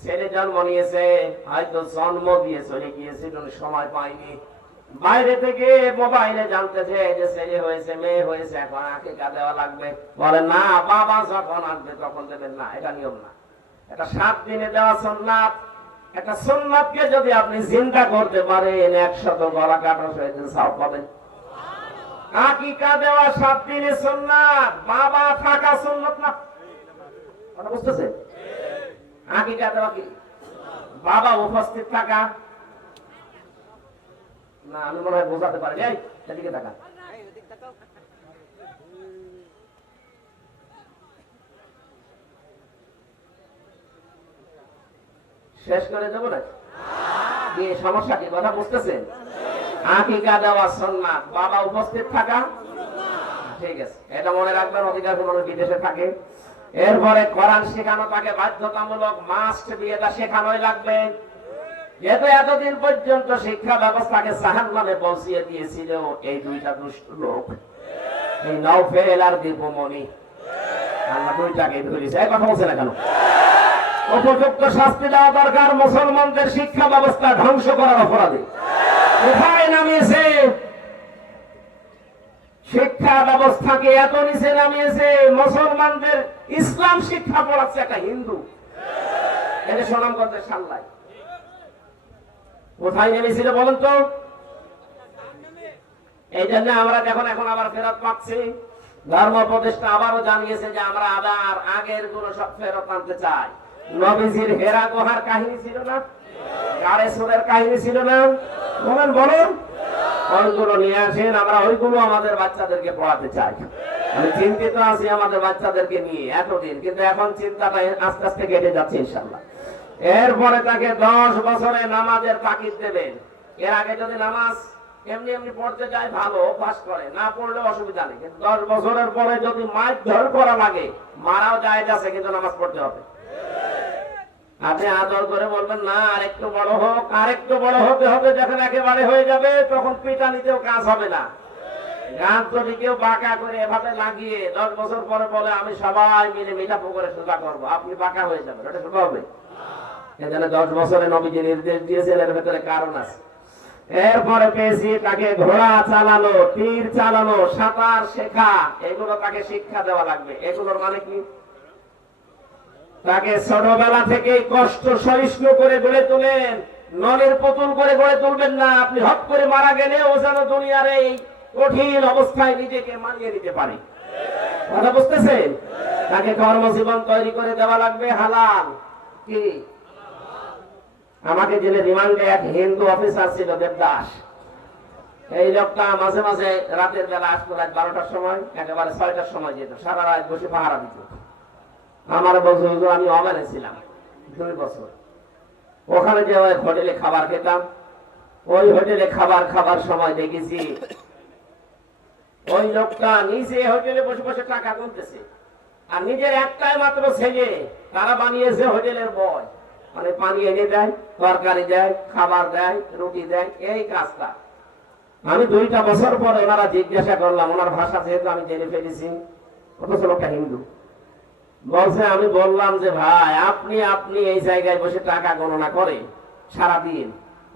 ছেলে জন্ম নিয়েছে, হয়তো জন্ম দিয়ে চলে গিয়েছিল, সময় পায়নি, বাইরে থেকে মোবাইলে জানতেছে যে ছেলে হয়েছে মেয়ে হয়েছে, এখন আকিকা দেওয়া লাগবে। বলে না, বাবা যখন আসবে তখন দেবেন না, এটা নিয়ম না। এটা 7 দিনে দেওয়া সুন্নাত। একটা সুন্নাতকে যদি আপনি চিন্তা করতে পারেন 100 গলা কাটা সহিত সওয়াব পাবেন। আকিকা দেওয়া 7 দিনে সুন্নাত, বাবা থাকা সুন্নাত না। কথা বুঝতেছেন? আকিকা দেওয়া কি? বাবা উপস্থিত থাকা না। আমি মনে হয় বোঝাতে পারি। এই এদিকে থাকা, শেষ করে দেবো না কি? সমস্যা কি? কথা বুঝতেছেন? আকিকা দেওয়া সুন্নাত, বাবা উপস্থিত থাকা। ঠিক আছে, এটা মনে রাখবেন। অধিকাংশ মানুষ বিদেশে থাকে। এরপরে কোরআন শেখানো তাকে বাধ্যতামূলক, মাস্ট বি, এটা শেখানোই লাগবে। যেহেতু এতদিন পর্যন্ত শিক্ষা ব্যবস্থাকে জাহান্নামে পৌঁছিয়ে দিয়েছিল এই 2টা দুষ্ট লোক, এই নওফেল আর দীপমণি। আল্লাহ 2টাকে ধরেছে। এই কথা বলছে না কেন? উপযুক্ত শাস্তি দেওয়া দরকার মুসলমানদের শিক্ষা ব্যবস্থা ধ্বংস করার অপরাধে। কোথায় নামিয়েছে? শিক্ষা ব্যবস্থাকে এত নিচে নামিয়েছে, মুসলমানদের ইসলাম শিক্ষা পড়াচ্ছে একটা হিন্দু। এটা সুনামগঞ্জের সাল্লায়। কোথায় নেমেছিল বলেন তো? এই জন্য আমরা যখন এখন আবার ফেরত পাচ্ছি, ধর্ম উপদেষ্টা আবারও জানিয়েছে যে আমরা আবার আগের গুলো সব ফেরত আনতে চাই। নবীজির হেরা গুহার কাহিনী ছিল না, গাড়ে সুরের কাহিনী ছিল না, বলেন বলুন, ওইগুলো নিয়ে আসেন, আমরা ওইগুলো আমাদের বাচ্চাদেরকে পড়াতে চাই। আমি চিন্তিত আছি আমাদের বাচ্চাদেরকে নিয়ে এতদিন, কিন্তু এখন চিন্তাটা আস্তে আস্তে কেটে যাচ্ছে ইনশাল্লাহ। এরপরে তাকে 10 বছরে নামাজের তাকিদ দেবেন। এর আগে যদি নামাজ এমনি এমনি পড়তে যায়, ভালো পাস করে, না পড়লে অসুবিধা নেই। কিন্তু 10 বছরের পরে যদি মারধর করা লাগে, মারাও যায় আছে, কিন্তু নামাজ পড়তে হবে। আপনি আদর করে বলবেন না আরেকটু বড় হোক, আরেকটু বড় হতে হবে, যখন একেবারে হয়ে যাবে তখন পিটানিতেও কাজ হবে না। গান যদি কেউ বাঁকা করে এভাবে লাগিয়ে 10 বছর পরে বলে আমি সবাই মিলে মিঠা পুকুরে সোজা করবো, আপনি বাঁকা হয়ে যাবেন, ওটা সোজা হবে? এখানে 10 বছরে নবীজি নির্দেশ দিয়েছেন, এর ভেতরে কারণ আছে। এরপরে পেয়েছি তাকে ঘোড়া চালানো, তীর চালানো, সাঁতার শেখা, এগুলো তাকে শিক্ষা দেওয়া লাগবে। এগুলোর মানে কি? তাকে ছোটবেলা থেকেই কষ্ট সহিষ্ণু করে গড়ে তোলেন, নলের পুতুল করে গড়ে তুলবেন না। আপনি হট করে মারা গেলে ও যেন দুনিয়ার এই কঠিন অবস্থায় নিজেকে মানিয়ে নিতে পারে। কথা বুঝতেছেন? তাকে কর্মজীবন তৈরি করে দেওয়া লাগবে হালাল। কি? আমাকে জেলে রিমান্ডে এক হিন্দু অফিসার ছিল, দেবদাস। এই লোকটা মাঝে মাঝে রাতের বেলা আসতো, রাত 12টার সময়, একেবারে 6টার সময় যেত, সারা রাত বসে পাহারা দিত। আমার বছর আমি অমেনে ছিলাম 2 বছর। ওখানে যে ওই হোটেলে খাবার খেতাম, ওই হোটেলে খাবার সময় দেখেছি ওই লোকটা নিজে হোটেলে বসে বসে টাকা গুনতেছে, আর নিজের একটাই মাত্র ছেলে, তারা বানিয়েছে হোটেলের বয়। মানে পানি এনে দেয়, তরকারি দেয়, খাবার দেয়, রুটি দেয়, এই কাজটা। আমি 2টা বছর পরে ওনারা জিজ্ঞাসা করলাম, ওনার ভাষা যেহেতু আমি জেনে ফেলেছি, অথচ লোকটা হিন্দু। বলছে, আমি বললাম যে ভাই আপনি এই জায়গায় বসে টাকা গণনা করে সারাদিন,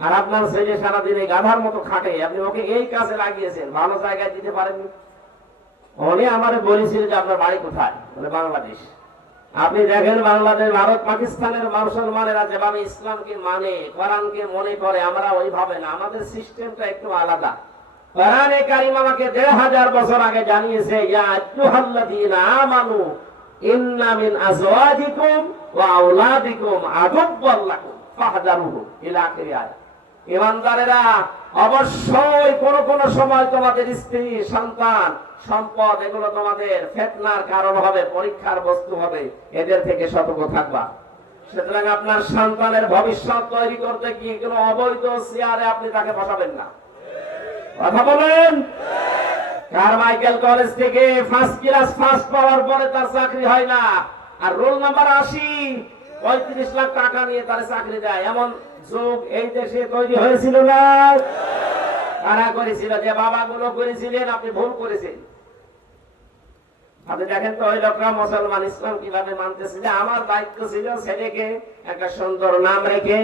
আর আপনার ছেলে সারাদিন এই গাধার মতো খাটে, আপনি ওকে এই কাজে লাগিয়েছেন, ভালো জায়গায় দিতে পারেননি। উনি আমারে বলেছিল যে আপনার বাড়ি কোথায়? বলে বাংলাদেশ। আপনি দেখেন বাংলাদেশ, ভারত, পাকিস্তানের মুসলমানেরা যেভাবে ইসলামকে মানে, কোরআনকে মনে করে, আমরা ওইভাবে না, আমাদের সিস্টেমটা একটু আলাদা। কোরআনে কারীম আমাকে 1500 বছর আগে জানিয়েছে, ইয়া আইয়ুহাল্লাযীনা আমানু ইন্না মিন আজওয়াজিকুম ওয়া আওলাদিকুম আদুওয়াল লাকুম ফাহযারুহু ইলা আখির আয়াত। ঈমানদারেরা, অবশ্যই কোন সময় তোমাদের স্ত্রী, সন্তান, সম্পদ, এগুলো তোমাদের ফিতনার কারণ হবে, পরীক্ষার বস্তু হবে, এদের থেকে সতর্ক থাকবা। সুতরাং আপনার সন্তানের ভবিষ্যৎ তৈরি করতে গিয়ে কোনো অবৈধ চেয়ারে আপনি তাকে বসাবেন না। কথা বলেন? কারমাইকেল কলেজ থেকে ফার্স্ট ক্লাস ফার্স্ট পাওয়ার পরে তার চাকরি হয় না, আর রোল নাম্বার 80, 35 লাখ টাকা নিয়ে তার চাকরি দেয়, এমন যুগ এই দেশে তৈরি হয়েছিল না? কারা করেছিল? যে বাবাগুলো করেছিলেন, আপনি ভুল করেছেন। আপনি দেখেন তো ওই লোকরা মুসলমান, ইসলাম কিভাবে মানতেছিল। আমার দায়িত্ব ছিল ছেলেকে একটা সুন্দর নাম রেখে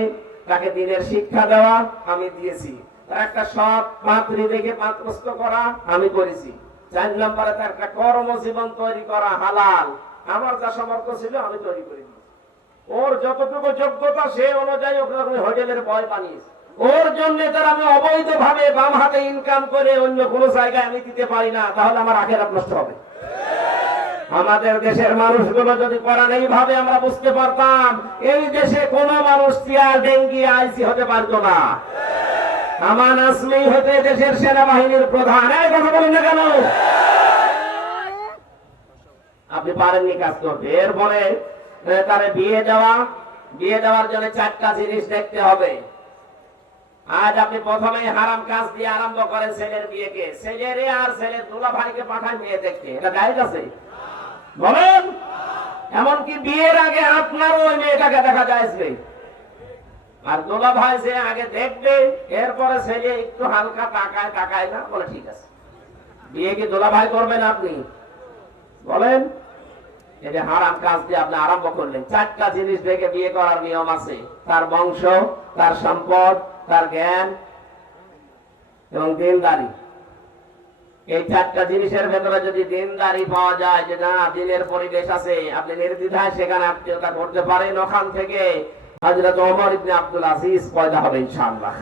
তাকে দ্বীনের শিক্ষা দেওয়া, আমি দিয়েছি। তার একটা সৎ পাত্রী দেখে পাত্রস্থ করা, আমি করেছি। 4 নম্বরে তার একটা কর্মজীবন তৈরি করা হালাল, আমার যা সামর্থ্য ছিল আমি তৈরি করে দিয়েছি। ওর যতটুকু যোগ্যতা সে অনুযায়ী ওকে আমি হোটেলের বয় বানিয়েছি। ওর জন্য তার আমি অবৈধ ভাবে বাম হাতে ইনকাম করে অন্য কোনো জায়গায় আমি দিতে পারি না, তাহলে আমার আখিরাত নষ্ট হবে। আমাদের দেশের মানুষগুলো যদি কোরআন এইভাবে আমরা বুঝতে পারতাম, এই দেশে কোন মানুষ চেয়ার, ডেঙ্গি, আইসি হতে পারতো না। আমান আসমি হতে দেশের সেনাবাহিনীর প্রধান। এই কথা বলেন না কেন? আপনি পারেননি কাজ করতে। এরপরে তারে বিয়ে দেওয়ার জন্য 4টা জিনিস দেখতে হবে। আজ আপনি প্রথমে হারাম কাজ দিয়ে আরম্ভ করেন ছেলের বিয়েকে, ছেলেরে আর ছেলের দুলা ভাইকে পাঠায় মেয়ে দেখতে, এটা জায়েজ আছে? বলেন। এমনকি বিয়ের আগে আপনারও ওই মেয়েটাকে দেখা যায়, আর দুলা ভাই যে আগে দেখবে, এরপরে ছেলে একটু হালকা তাকায় না, বলে ঠিক আছে। বিয়ে কি দুলা ভাই করবেন আপনি? বলেন। এটা হারাম কাজ দিয়ে আপনি আরম্ভ করলেন। 4টা জিনিস দেখে বিয়ে করার নিয়ম আছে, তার বংশ, তার সম্পদ, তার জ্ঞান এবং দিনদারি। এই 4টা জিনিসের ভেতরে যদি দিনদারি পাওয়া যায়, যে না দিনের পরিবেশ আছে, আপনি নির্দ্বিধায় সেখানে আত্মীয়তা করতে পারেন, ওখান থেকে হযরত ওমর ইবনে আব্দুল আজিজ পয়দা হবে ইনশাআল্লাহ।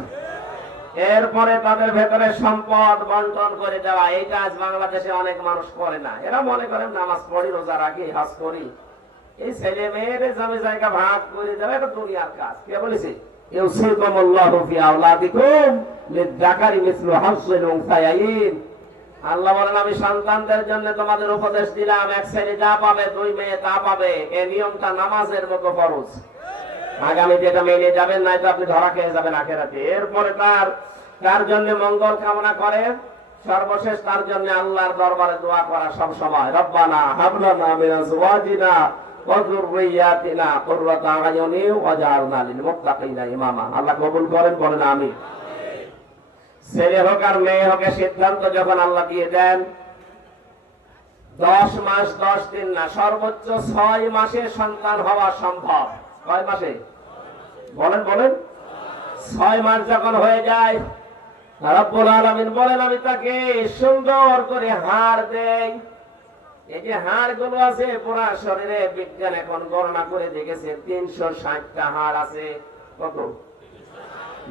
এরপরে তাদের ভেতরে সম্পদ বন্টন করে দেওয়া, এইটা আজ বাংলাদেশে অনেক মানুষ করে না। এরা মনে করেন নামাজ পড়ি, রোজা রাখি, হজ করি, এই ছেলে মেয়ের জমি জায়গা ভাগ করে দেওয়া এটা দুনিয়ার কাজ। কে বলেছে? ইউসিকুমুল্লাহু ফি আওলাদিকুম লিয-যাকারি মিসলু হাজ্জিল উনসায়াইন। আল্লাহ বলেন, আমি সন্তানদের জন্য তোমাদের উপদেশ দিলাম, এক ছেলে যা পাবে 2 মেয়ে তা পাবে। এই নিয়মটা নামাজের মতো ফরজ। আগামীতে এটা মেনে যাবেন, নয়তো আপনি ধরা খেয়ে যাবেন আখিরাতে। এরপরে তার জন্য মঙ্গল কামনা করে, সর্বশেষ তার জন্য আল্লাহর দরবারে দোয়া করা সব সময়, রব্বানা হাব লানা মিন আজওয়াজিনা ওয়া যুররিয়াতিনা কুররাতা আ'য়ুনি ওয়াজআলনা লিল মুত্তাকিনা ইমামা। আল্লাহ কবুল করেন, বলেন আমিন। ছেলে হোক আর মেয়ে হোক, সিদ্ধান্ত যখন আল্লাহ দিয়ে দেন, 10 মাস 10 দিন না, সর্বোচ্চ 6 মাসে সন্তান হওয়া সম্ভব। কয় মাসে? বলেন। 6 মাস যখন হয়ে যায়, রব্বুল আলামিন বলেন আমি তাকে সুন্দর করে হাড় দেই। এই যে হাড় গুলো আছে পুরা শরীরে, বিজ্ঞান এখন গণনা করে দেখেছে 360টা হাড় আছে। কত?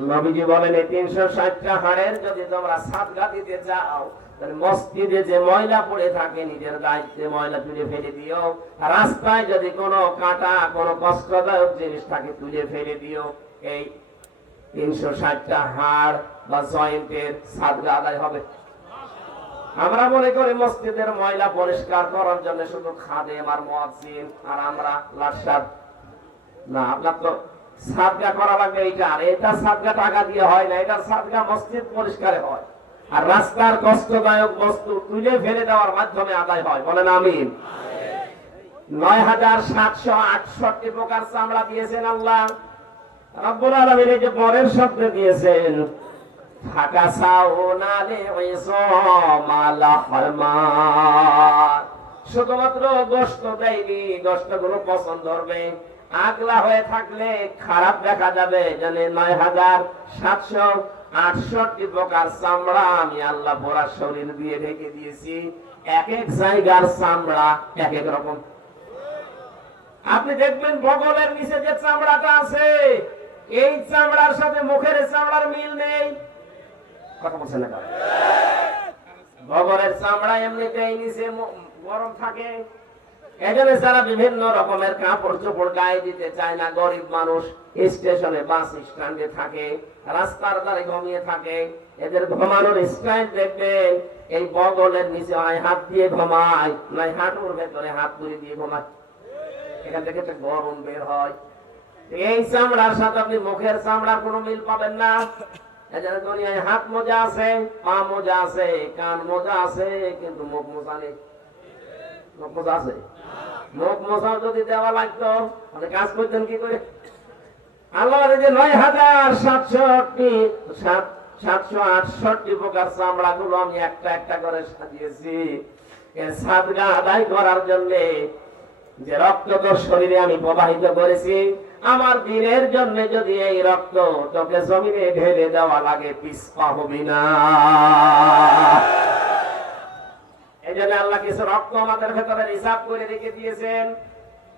নবীজি বলেন এই 360টা হাড়ের যদি তোমরা সাদকা দিতে চাও, তাহলে মসজিদে যে ময়লা পড়ে থাকে নিজের দায়িত্বে ময়লা তুলে ফেলে দিও। রাস্তায় যদি কোনো কাঁটা কোনো কষ্টদায়ক জিনিস থাকে তুলে ফেলে দিও। এই 360টা হাড় বা জয়েন্টের সাদকা আদায় হবে। আমরা মনে করি মসজিদের ময়লা পরিষ্কার করার জন্য শুধু খাদেম আর মুয়াজ্জিন আর আমরা লাশাদ। না, আপনার তো সাদকা করা লাগবে। এটা সাদকা টাকা দিয়ে হয় না, এটা সাদকা মসজিদ পরিষ্কারে হয়। আর রাস্তার কষ্টদায়ক বস্তু তুলে ফেলে দেওয়ার মাধ্যমে আদায় হয়। বলেন আমিন। ৯৭৬৮ প্রকার চামড়া দিয়েছেন আল্লাহ রব্বুল আলামিন। এই যে পরের শব্দ দিয়েছেন শুধুমাত্র গোশত দেয়নি, গোশতগুলো পছন্দ হবে। আগলা হয়ে থাকলে খারাপ দেখা যাবে। জানে ৯৭৬৮ প্রকার চামড়া আমি আল্লাহ পুরা শরীর দিয়ে ঢেকে দিয়েছি। এক এক জায়গার চামড়া এক এক রকম। আপনি দেখবেন বগলের নিচে যে চামড়াটা আছে, এই চামড়ার সাথে মুখের চামড়ার মিল নেই। কথা বলছেন না? বগলের চামড়া এমনিতেই নিচে গরম থাকে। এজন্য যারা বিভিন্ন রকমের কাপড় চোপড় গায়ে দিতে চায় না, গরিব মানুষ স্টেশনে বাস স্ট্যান্ডে থাকে, রাস্তার ধারে ঘুমিয়ে থাকে, এদের ঘুমানোর স্টাইল দেখবেন এই বগলের নিচে হয় হাত দিয়ে ঘুমায়, নয় হাঁটুর ভেতরে হাত তুলে দিয়ে ঘুমায়। এখান থেকে একটা গরম বের হয়। এই চামড়ার সাথে আপনি মুখের চামড়ার কোনো মিল পাবেন না। এজন্য দুনিয়ায় হাত মোজা আছে, পা মোজা আছে, কান মোজা আছে, কিন্তু মুখ মোজা নেই। মুখ মোজা আছে? মুখ মোজা যদি দেওয়া লাগতো তাহলে কাজ করতেন কি করে? আল্লাহ যে ৯৭৬৮ প্রকার চামড়া গুলো আমি একটা একটা করে সাজিয়েছি সাদকা আদায় করার জন্য। যে রক্ত তোর শরীরে আমি প্রবাহিত করেছি, আমার দিনের জন্য যদি এই রক্ত তোকে জমিনে ঢেলে দেওয়া লাগে, পিছপা হবি না। এই জন্য আল্লাহ কিছু রক্ত আমাদের ভেতরে রিজার্ভ করে রেখে দিয়েছেন।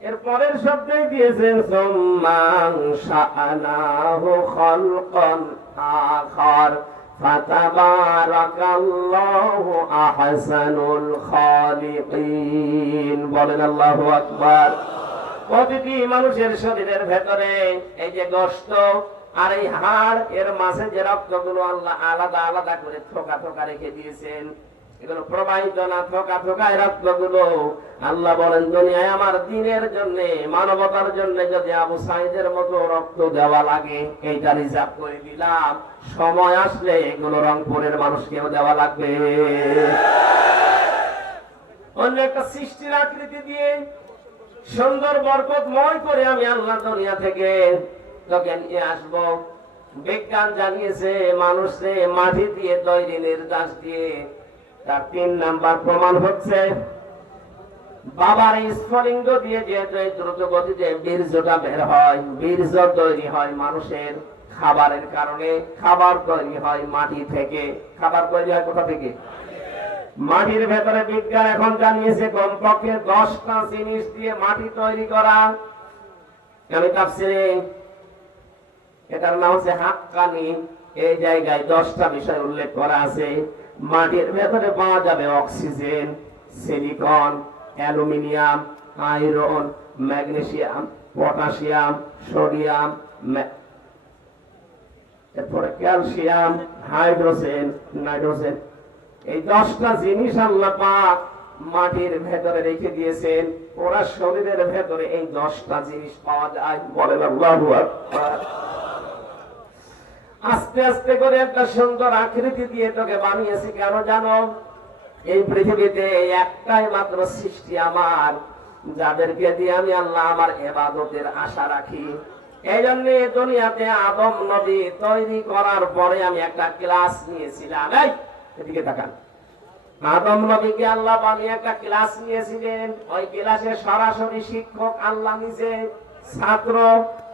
এর পরের শব্দে দিয়েছেন সুম্মান শাআনাহু খালকান আখার ফাতাবারাকাল্লাহু আহসানুল খালিকিন। বলেন আল্লাহু আকবার। প্রতিটি মানুষের শরীরের ভেতরে এই যে গোশত আর এই হাড়, এর মাঝে যে রক্তগুলো আল্লাহ আলাদা আলাদা করে থোকা থোকা রেখে দিয়েছেন, এগুলো প্রবাহিত না, থোকা থোকায় রক্তগুলো। আল্লাহ বলেন দুনিয়ায় আমার দ্বীনের জন্য, মানবতার জন্য যদি আবু সাঈদের মতো রক্ত দেওয়া লাগে, এইটা রিজার্ভ করে দিলাম। সময় আসলে এগুলো রংপুরের মানুষকেও দেওয়া লাগবে। অন্য একটা সৃষ্টির আকৃতি দিয়ে সুন্দর বরকতময় করে আমি আল্লাহ দুনিয়া থেকে তোকে নিয়ে আসবো। বিজ্ঞান জানিয়েছে মানুষে মাটি দিয়ে তৈরি নির্যাস দিয়ে। তার ৩ নাম্বার প্রমাণ হচ্ছে বাবার স্ফলিঙ্গ দিয়ে যে দ্রুত গতিতে বীর্যটা বের হয়, বীর্য তৈরি হয় মানুষের খাবারের কারণে। খাবার তৈরি হয় মাটি থেকে। খাবার তৈরি হয় কোথা থেকে? মাটির ভেতরে। বিজ্ঞান এখন জানিয়েছে কমপক্ষে 10টা জিনিস দিয়ে মাটি তৈরি করা। আমি তাফসীরে এটার নাম হচ্ছে হাক্কানি, এই জায়গায় 10টা বিষয় উল্লেখ করা আছে। মাটির ভেতরে পাওয়া যাবে oxygen, silicon, aluminium, iron, magnesium, potassium, sodium, এরপরে ক্যালসিয়াম, হাইড্রোজেন, নাইট্রোজেন। এই 10টা জিনিস আল্লাহ পাক মাটির ভেতরে রেখে দিয়েছেন। ওরা শরীরের ভেতরে এই 10টা জিনিস পাওয়া যায়। বলেন আল্লাহু আকবার। আস্তে আস্তে করে একটা সুন্দর আকৃতি দিয়ে তোকে বানিয়েছি। কেন জানো? এই পৃথিবীতে একটাই মাত্র সৃষ্টি আমার, যাদেরকে দিয়ে আমি আল্লাহ আমার ইবাদতের আশা রাখি। এই জন্য দুনিয়াতে আদম নবী তৈরি করার পরে আমি একটা ক্লাস নিয়েছিলাম। এই এদিকে তাকান। আদম নবীকে আল্লাহ বানিয়ে একটা ক্লাস নিয়েছিলেন। ওই ক্লাসে সরাসরি শিক্ষক আল্লাহ নিজে, ছাত্র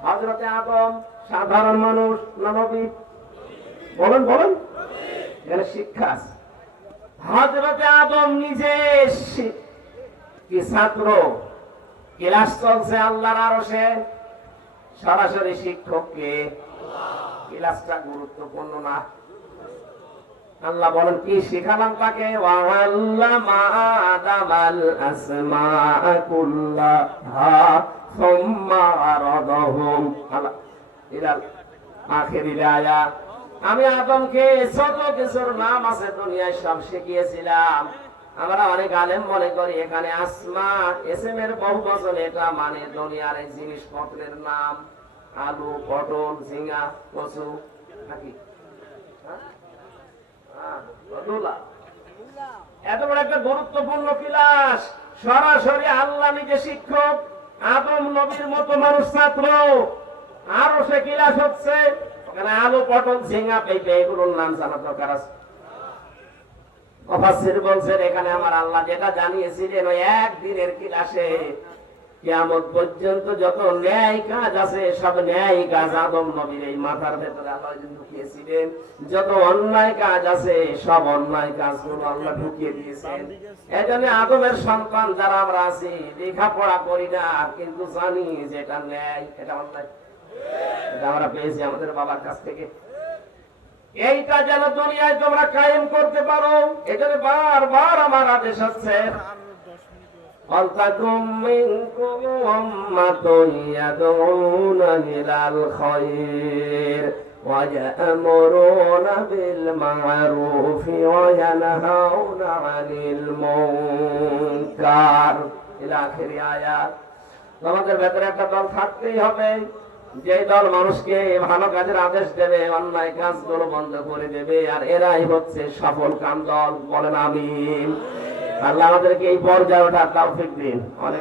হযরতে আদম। সাধারণ মানুষ না নবী? বলেন বলেন, এখানে শিক্ষা আছে। হযরতে আদম নিজে কি ছাত্র, ক্লাস চলছে আল্লাহর আরশে, সরাসরি শিক্ষককে, ক্লাসটা গুরুত্বপূর্ণ না? আল্লাহ বলেন কি শিখালাম তাকে, ওয়াল্লামা আদামাল আসমাআ কুল্লাহা সুম্মা আরাদাহুম ইলাল আখিরিল আয়াত। আমি আদমকে যত কিছুর নাম আছে দুনিয়ায় সব শিখিয়েছিলাম। আমরা অনেক আলেম মনে করি এখানে আসমা এসএমের বহুবচন, এটা মানে দুনিয়ার এই জিনিসপত্রের নাম, আলু, পটল, ঝিঙ্গা, কচু নাকি এত বড় একটা গুরুত্বপূর্ণ ক্লাস, সরাসরি আল্লাহ নিজে শিক্ষক, আদম নবীর মতো মানুষ ছাত্র, আরো সে ক্লাস হচ্ছে। ওখানে আলু, পটল, ঝিঙ্গা, পেঁপে এগুলোর নাম জানা দরকার আছে। মুফাসসির বলছেন এখানে আমার আল্লাহ যেটা জানিয়েছিলেন ওই একদিনের ক্লাসে কিয়ামত পর্যন্ত যত ন্যায় কাজ আছে সব ন্যায় কাজ আদম নবীর এই মাথার ভেতরে আল্লাহ ঢুকিয়েছিলেন। যত অন্যায় কাজ আছে সব অন্যায় কাজগুলো আল্লাহ ঢুকিয়ে দিয়েছেন। এজন্য আদমের সন্তান যারা আমরা আছি, লেখাপড়া করি না কিন্তু জানি যেটা ন্যায় এটা অন্যায়, এটা আমরা পেয়েছি আমাদের বাবার কাছ থেকে। এইটা যেন দুনিয়ায় তোমরা কায়েম করতে পারো, এজন্য বারবার আমার আদেশ আছে, ওয়ালতাকুম মিনকুম উম্মাতুন ইয়াদউনা ইলাল খায়র ওয়া ইয়া'মুরুনা বিল মা'রুফি ওয়া ইয়ানহাউনা আনিল মুনকার ইলা আখির আয়াত। তোমাদের ভেতরে একটা দল থাকতেই হবে, যে দল মানুষকে ভালো কাজের আদেশ দেবে, অন্যায় কাজগুলো বন্ধ করে দেবে, আর এরাই হচ্ছে সফল কাম দল। বলেন আমিন। আল্লাহ আমাদেরকে এই পর্যায়ে ওঠার তৌফিক দিন। অনেক